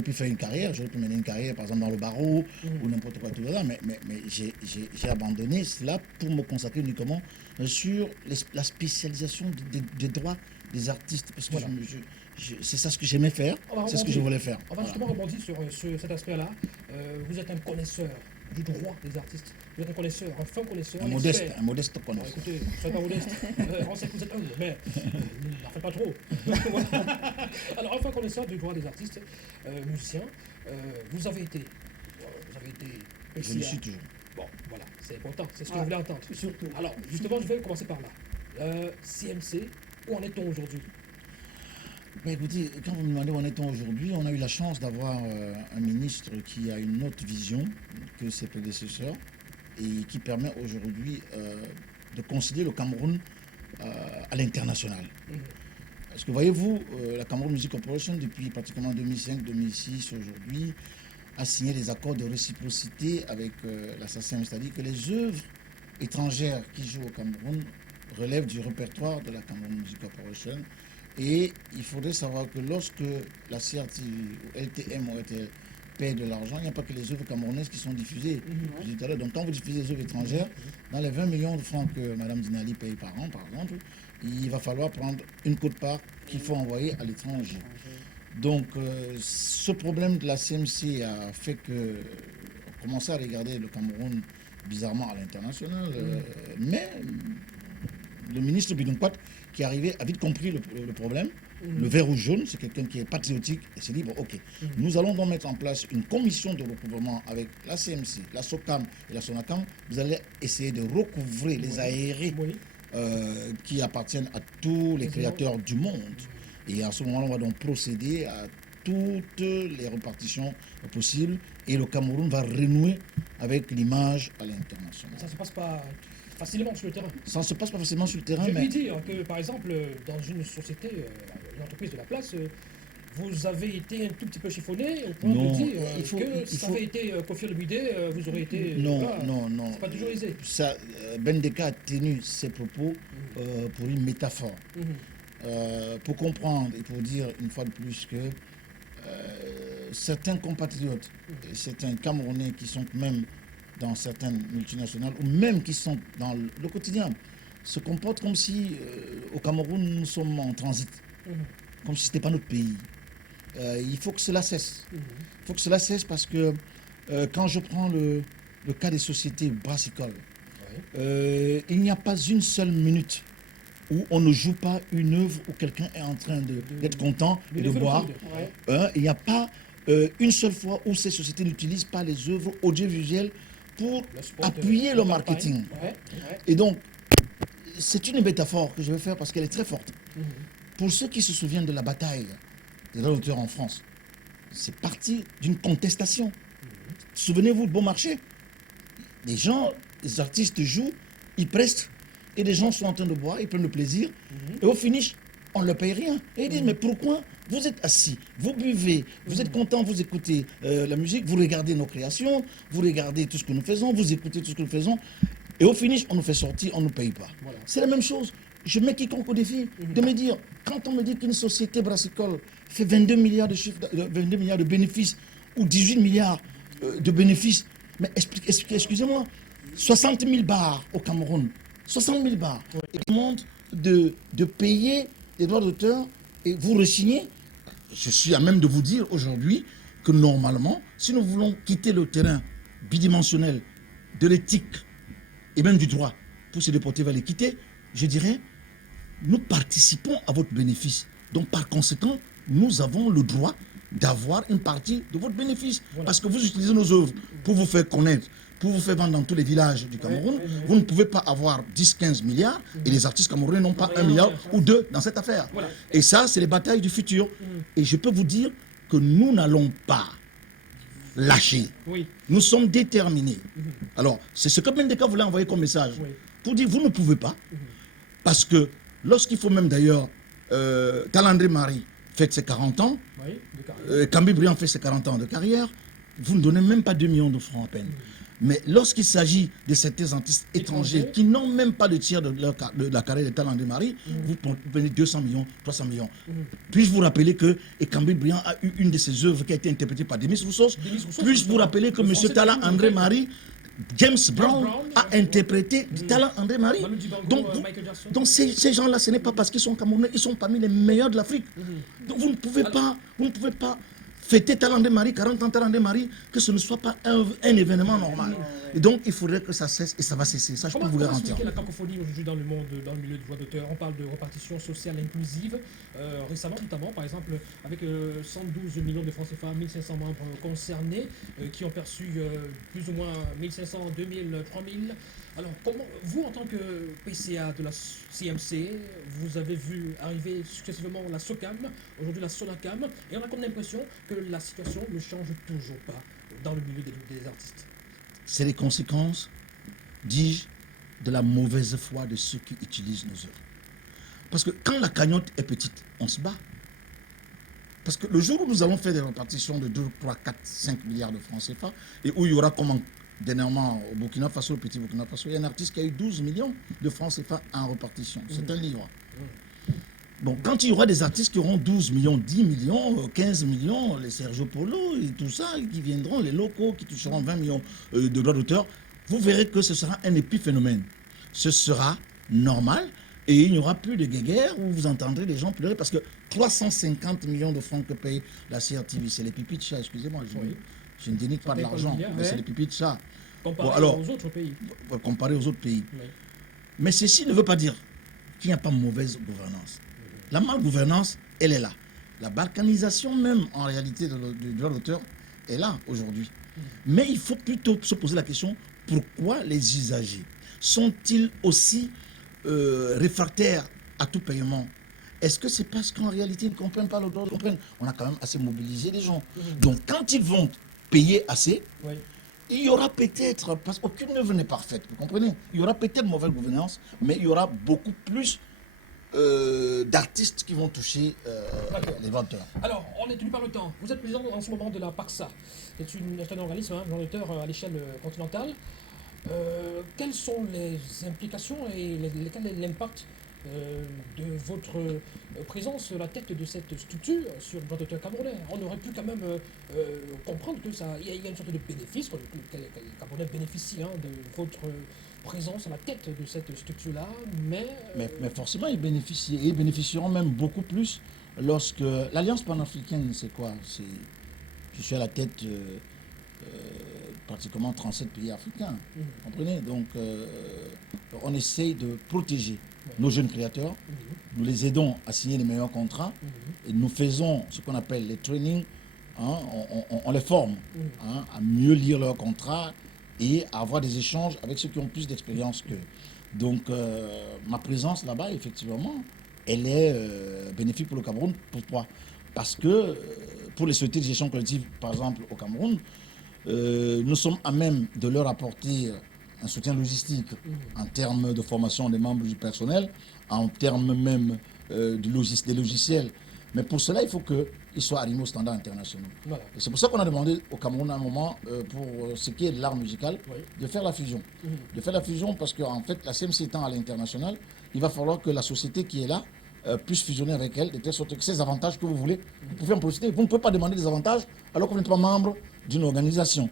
pu faire une carrière, j'aurais pu mener une carrière, par exemple, dans le barreau ou n'importe quoi, tout ça, mais j'ai abandonné cela pour me consacrer uniquement sur la spécialisation des droits des artistes. Parce que Voilà. c'est ça ce que j'aimais faire, On va c'est ce que je rebondir. voulais faire. On va Voilà. justement rebondir sur cet aspect-là. Vous êtes un connaisseur du droit des artistes. Vous êtes un connaisseur, un fin connaisseur, Un expert. modeste Bon, connaisseur. écoutez, soyez pas modeste. On sait que vous êtes humble, mais n'en faites pas trop. Alors, un fin connaisseur du droit des artistes, musiciens, vous avez été Je le PCA. suis toujours. Bon, voilà, c'est important, c'est ce que je voulais entendre. Surtout. Alors, justement, je vais commencer par là. CMC, où en est-on aujourd'hui? Mais écoutez, quand vous me demandez où en est-on aujourd'hui, on a eu la chance d'avoir un ministre qui a une autre vision que ses prédécesseurs et qui permet aujourd'hui de considérer le Cameroun à l'international. Parce que voyez-vous, la Cameroun Music Corporation, depuis pratiquement 2005-2006 aujourd'hui, a signé des accords de réciprocité avec la SACEM, c'est-à-dire que les œuvres étrangères qui jouent au Cameroun relèvent du répertoire de la Cameroun Music Corporation. Et il faudrait savoir que lorsque la CRT ou LTM ou RTL paie de l'argent, il n'y a pas que les œuvres camerounaises qui sont diffusées. Je disais tout à l'heure. Donc quand vous diffusez des œuvres étrangères, dans les 20 millions de francs que Mme Dinali paye par an, par exemple, il va falloir prendre une quote-part qu'il faut envoyer à l'étranger. Donc ce problème de la CMC a fait que on commençait à regarder le Cameroun bizarrement à l'international. Mais le ministre Bidonkwat qui est arrivé a vite compris le problème. Le vert ou jaune, c'est quelqu'un qui est patriotique et c'est libre. Ok. Nous allons donc mettre en place une commission de recouvrement avec la CMC, la SOCAM et la SONACAM. Vous allez essayer de recouvrer les aérés Oui. qui appartiennent à tous les créateurs du monde. Et à ce moment-là, on va donc procéder à toutes les répartitions possibles et le Cameroun va renouer avec l'image à l'international. Ça ne se passe pas facilement sur le terrain. Ça ne se passe pas forcément sur le terrain, Je mais puis dire que, par exemple, dans une société, une entreprise de la place, vous avez été un tout petit peu chiffonné au point Non, de dire il faut- que il si ça faut- avait été Kofi Olomide, vous auriez été... non, voilà. non. C'est pas toujours aisé. Ça, Bendeka a tenu ses propos pour une métaphore. Pour comprendre et pour dire une fois de plus que certains compatriotes, et certains Camerounais qui sont même dans certaines multinationales ou même qui sont dans le quotidien se comportent comme si au Cameroun nous sommes en transit, comme si ce n'était pas notre pays. Il faut que cela cesse. Il faut que cela cesse parce que quand je prends le cas des sociétés brassicoles, il n'y a pas une seule minute où on ne joue pas une œuvre où quelqu'un est en train d'être content et de boire. Il n'y a pas une seule fois où ces sociétés n'utilisent pas les œuvres audiovisuelles pour Le spot, appuyer la le campagne. marketing. Ouais. Et donc, c'est une métaphore que je vais faire parce qu'elle est très forte. Pour ceux qui se souviennent de la bataille des droits d'auteur en France. C'est parti d'une contestation. Souvenez-vous de Bon Marché. Les gens, les artistes jouent, ils prestent, et les gens sont en train de boire, ils prennent le plaisir, et au finish, on ne leur paye rien. Et ils disent, mais pourquoi vous êtes assis, vous buvez, vous êtes content, vous écoutez la musique, vous regardez nos créations, vous regardez tout ce que nous faisons, vous écoutez tout ce que nous faisons, et au finish, on nous fait sortir, on ne nous paye pas. Voilà. C'est la même chose. Je mets quiconque au défi de me dire, quand on me dit qu'une société brassicole fait 22 milliards de chiffres, 22 milliards de bénéfices, ou 18 milliards de bénéfices, mais excusez-moi, 60 000 bars au Cameroun, 60 000 bars, et ils demandent de payer les droits d'auteur, et vous re-signez. Je suis à même de vous dire aujourd'hui que normalement, si nous voulons quitter le terrain bidimensionnel de l'éthique et même du droit pour se déporter vers l'équité, je dirais, nous participons à votre bénéfice. Donc par conséquent, nous avons le droit d'avoir une partie de votre bénéfice. Voilà. Parce que vous utilisez nos œuvres pour vous faire connaître, pour vous faire vendre dans tous les villages du Cameroun. Vous ne pouvez pas avoir 10-15 milliards et les artistes camerounais n'ont pas 1 milliard ou 2 dans cette affaire. Voilà. Et ça, c'est les batailles du futur. Et je peux vous dire que nous n'allons pas lâcher. Oui. Nous sommes déterminés. Alors, c'est ce que Mendeka voulait envoyer comme message. Oui. Pour dire, vous ne pouvez pas. Parce que lorsqu'il faut même d'ailleurs, Talandré Marie fête ses 40 ans, Oui, de carrière. Cambi Briand fait ses 40 ans de carrière, vous ne donnez même pas 2 millions de francs à peine. Mais lorsqu'il s'agit de certains artistes étrangers qui n'ont même pas le tiers de la carrière de Talandré Marie, vous prenez 200 millions, 300 millions. Puis-je vous rappeler que Cambi Briand a eu une de ses œuvres qui a été interprétée par Demis Roussos. Puis-je vous rappeler que M. Talent André Marie, James Brown a interprété du Talent André Marie. Manu Dibango, Donc, Michael Jackson. donc ces gens-là, ce n'est pas parce qu'ils sont camerounais, ils sont parmi les meilleurs de l'Afrique. Donc vous ne pouvez pas fêter Talent André Marie, 40 ans Talent André Marie, que ce ne soit pas un événement normal. Et donc il faudrait que ça cesse et ça va cesser. Ça, je peux vous Comment garantir. expliquer la cacophonie aujourd'hui dans le monde, dans le milieu du droit d'auteur? On parle de repartition sociale inclusive. Récemment, notamment, par exemple, avec 112 millions de francs CFA, 1500 membres concernés, qui ont perçu plus ou moins 1500, 2000, 3000. Alors, comment, vous, en tant que PCA de la CMC, vous avez vu arriver successivement la SOCAM, aujourd'hui la SONACAM, et on a comme l'impression que la situation ne change toujours pas dans le milieu des artistes. C'est les conséquences, dis-je, de la mauvaise foi de ceux qui utilisent nos œuvres. Parce que quand la cagnotte est petite, on se bat. Parce que le jour où nous allons faire des répartitions de 2, 3, 4, 5 milliards de francs CFA, et où il y aura comme dernièrement au Burkina Faso, au petit Burkina Faso, il y a un artiste qui a eu 12 millions de francs CFA en répartition. C'est un livre. Bon, quand il y aura des artistes qui auront 12 millions, 10 millions, 15 millions, les Sergio Polo et tout ça, qui viendront, les locaux qui toucheront 20 millions de droits d'auteur, vous verrez que ce sera un épiphénomène. Ce sera normal et il n'y aura plus de guéguerre où vous entendrez les gens pleurer parce que 350 millions de francs que paye la CRTV, c'est les pipis de chat, excusez-moi, je ne dénigre pas de paye pas le l'argent, milliard, mais ouais. c'est les pipis de chat. Comparé Bon, alors, aux autres pays. comparé aux autres pays. Oui. Mais ceci ne veut pas dire qu'il n'y a pas mauvaise gouvernance. La malgouvernance, elle est là. La balkanisation même, en réalité, du droit d'auteur est là aujourd'hui. Mais il faut plutôt se poser la question, pourquoi les usagers sont-ils aussi réfractaires à tout paiement? Est-ce que c'est parce qu'en réalité, ils ne comprennent pas le droit? On a quand même assez mobilisé les gens. Donc, quand ils vont payer assez, Oui. il y aura peut-être, parce qu'aucune œuvre n'est parfaite, vous comprenez? Il y aura peut-être mauvaise gouvernance, mais il y aura beaucoup plus d'artistes qui vont toucher les vendeurs. Alors, on est tenu par le temps. Vous êtes président en ce moment de la PACSA. C'est un organisme, un d'auteur à l'échelle continentale. Quelles sont les implications et quel est l'impact de votre présence à la tête de cette structure sur le droit d'auteur camerounais? On aurait pu quand même comprendre que ça, il y a une sorte de bénéfice, que les Camerounais bénéficient de votre présence à la tête de cette structure-là, mais forcément, ils bénéficieront même beaucoup plus lorsque l'Alliance panafricaine, c'est quoi? Je suis à la tête pratiquement 37 pays africains. Vous comprenez? Donc, on essaye de protéger nos jeunes créateurs. Nous les aidons à signer les meilleurs contrats. Et nous faisons ce qu'on appelle les trainings. Hein, on les forme à mieux lire leurs contrats et à avoir des échanges avec ceux qui ont plus d'expérience qu'eux. Donc, ma présence là-bas, effectivement, elle est bénéfique pour le Cameroun. Pourquoi? Parce que pour les sociétés de gestion collective, par exemple au Cameroun, nous sommes à même de leur apporter un soutien logistique en termes de formation des membres du personnel, en termes même des logiciels. Mais pour cela, il faut qu'ils soient arrimés aux standards internationaux. Voilà. Et c'est pour ça qu'on a demandé au Cameroun à un moment, pour ce qui est de l'art musical, Oui. de faire la fusion. De faire la fusion parce qu'en fait, la CMC étant à l'international, il va falloir que la société qui est là puisse fusionner avec elle, de telle sorte que ces avantages que vous voulez, vous pouvez en profiter. Vous ne pouvez pas demander des avantages alors que vous n'êtes pas membre d'une organisation.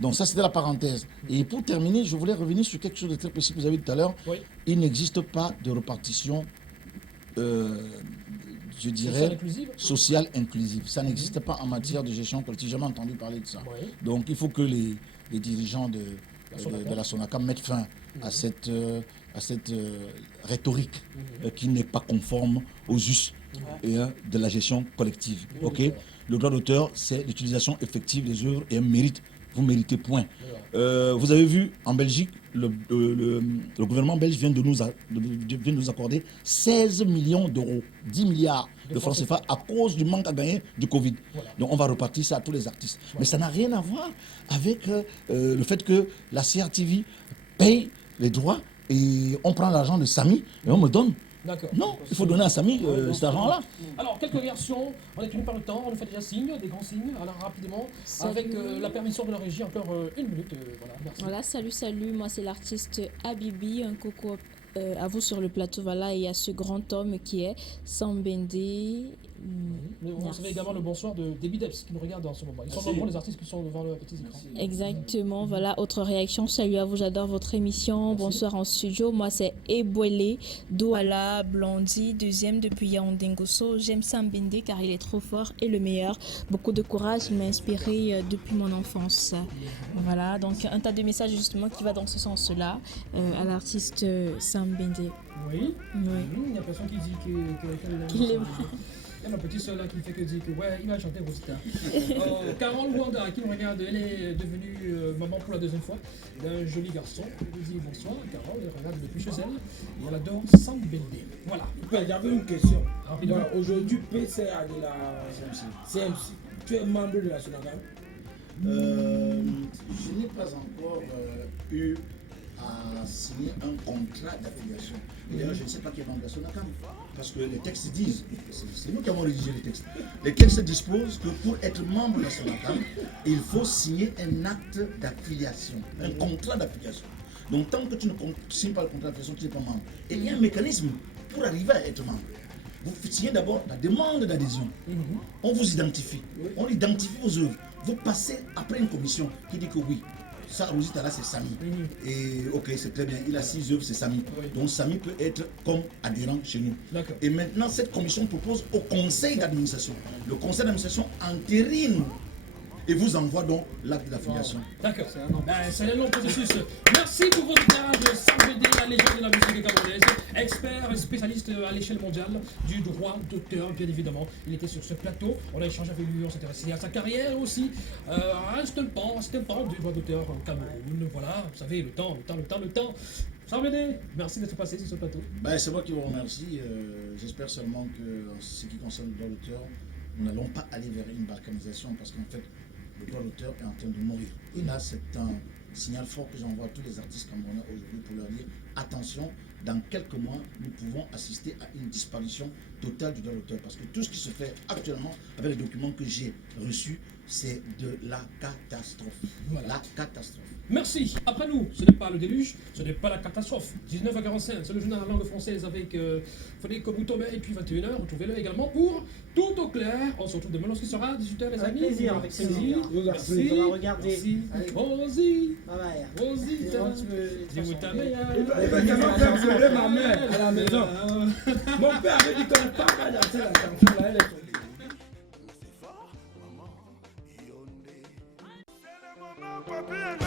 Donc ça, c'était la parenthèse. Et pour terminer, je voulais revenir sur quelque chose de très précis que vous avez dit tout à l'heure. Oui. Il n'existe pas de répartition, je dirais, sociale inclusive. Ça n'existe pas en matière de gestion collective. J'ai jamais entendu parler de ça. Oui. Donc il faut que les dirigeants de la SONACAM mettent fin à cette rhétorique qui n'est pas conforme aux us de la gestion collective. Ok. Le droit d'auteur, c'est l'utilisation effective des œuvres et un mérite. Vous méritez point. Vous avez vu, en Belgique, le gouvernement belge vient de nous accorder 16 millions d'euros, 10 milliards de francs CFA à cause du manque à gagner du Covid. Voilà. Donc on va repartir ça à tous les artistes. Voilà. Mais ça n'a rien à voir avec le fait que la CRTV paye les droits et on prend l'argent de Samy et on me donne. Non, il faut donner à Samy cet argent-là. Alors, quelques réactions. On est tenu par le temps. On nous fait déjà signe, des grands signes. Alors, rapidement, avec la permission de la régie, encore une minute. Voilà, merci. Voilà, salut. Moi, c'est l'artiste Habibi. Un coucou à vous sur le plateau. Voilà, et à ce grand homme qui est Sambende. On savait également le bonsoir de Debbie Debs qui nous regarde en ce moment. Ils sont nombreux les artistes qui sont devant le petit écran. Exactement, voilà, autre réaction. Salut à vous, j'adore votre émission. Merci. Bonsoir en studio. Moi, c'est Ebwele Douala Blondie, deuxième depuis Yaoundé Ngosso. J'aime Sambende car il est trop fort et le meilleur. Beaucoup de courage, il m'a inspiré depuis mon enfance. Voilà, donc un tas de messages justement qui va dans ce sens-là à l'artiste Sambende. Oui. Il y a personne qui dit qu'il est... Il y a ma petite soeur là qui ne fait que dire que ouais, il va chanter Rosita. Carole Wanda qui nous regarde, elle est devenue maman pour la deuxième fois d'un joli garçon. Elle nous dit bonsoir, Carole, elle regarde depuis chez elle et elle adore Sambende. Voilà. J'avais une question. Voilà, aujourd'hui, PCA de la CMC. Tu es membre de la SONACAM? Je n'ai pas encore eu à signer un contrat d'affiliation. Et d'ailleurs, je ne sais pas qui est membre de la SONACAM. Parce que les textes disent, c'est nous qui avons rédigé les textes, les textes disposent que pour être membre de la SONACAM, il faut signer un acte d'affiliation, un contrat d'affiliation. Donc tant que tu ne signes pas le contrat d'affiliation, tu n'es pas membre. Et il y a un mécanisme pour arriver à être membre. Vous signez d'abord la demande d'adhésion. On vous identifie. On identifie vos œuvres. Vous passez après une commission qui dit que oui, ça, Rosita là, c'est Samy. Et ok, c'est très bien. Il a 6 œuvres, c'est Samy. Donc Samy peut être comme adhérent chez nous. Et maintenant, cette commission propose au conseil d'administration. Le conseil d'administration entérine et vous envoie donc l'acte d'affiliation. D'accord, c'est un long processus. Merci pour votre éclairage, Sambende, la légende de la musique camerounaise, expert et spécialiste à l'échelle mondiale du droit d'auteur, bien évidemment. Il était sur ce plateau, on a échangé avec lui, on s'intéressait à sa carrière aussi, à un seul pan du droit d'auteur au Cameroun. Voilà, vous savez, le temps. Sambende, merci d'être passé sur ce plateau. C'est moi qui vous remercie. J'espère seulement que en ce qui concerne le droit d'auteur, nous n'allons pas aller vers une balkanisation parce qu'en fait, le droit d'auteur est en train de mourir. Et là, c'est un signal fort que j'envoie à tous les artistes camerounais aujourd'hui pour leur dire attention, dans quelques mois, nous pouvons assister à une disparition totale du droit d'auteur. Parce que tout ce qui se fait actuellement avec les documents que j'ai reçus, c'est de la catastrophe. Voilà. La catastrophe. Merci. Après nous, ce n'est pas le déluge, ce n'est pas la catastrophe. 19h45, c'est le journal en langue française avec Frédéric Oboutomé et puis 21h. Retrouvez-le également pour Tout au clair. On se retrouve demain lorsqu'il sera 18h les amis. Avec plaisir. Merci. On va regarder. Merci. Rosie. Rosie. Dis-moi ta meilleure. Ma mère à la maison. Mon père avait dit qu'on ne parle pas danser la chanson là, elle est tombée. Papi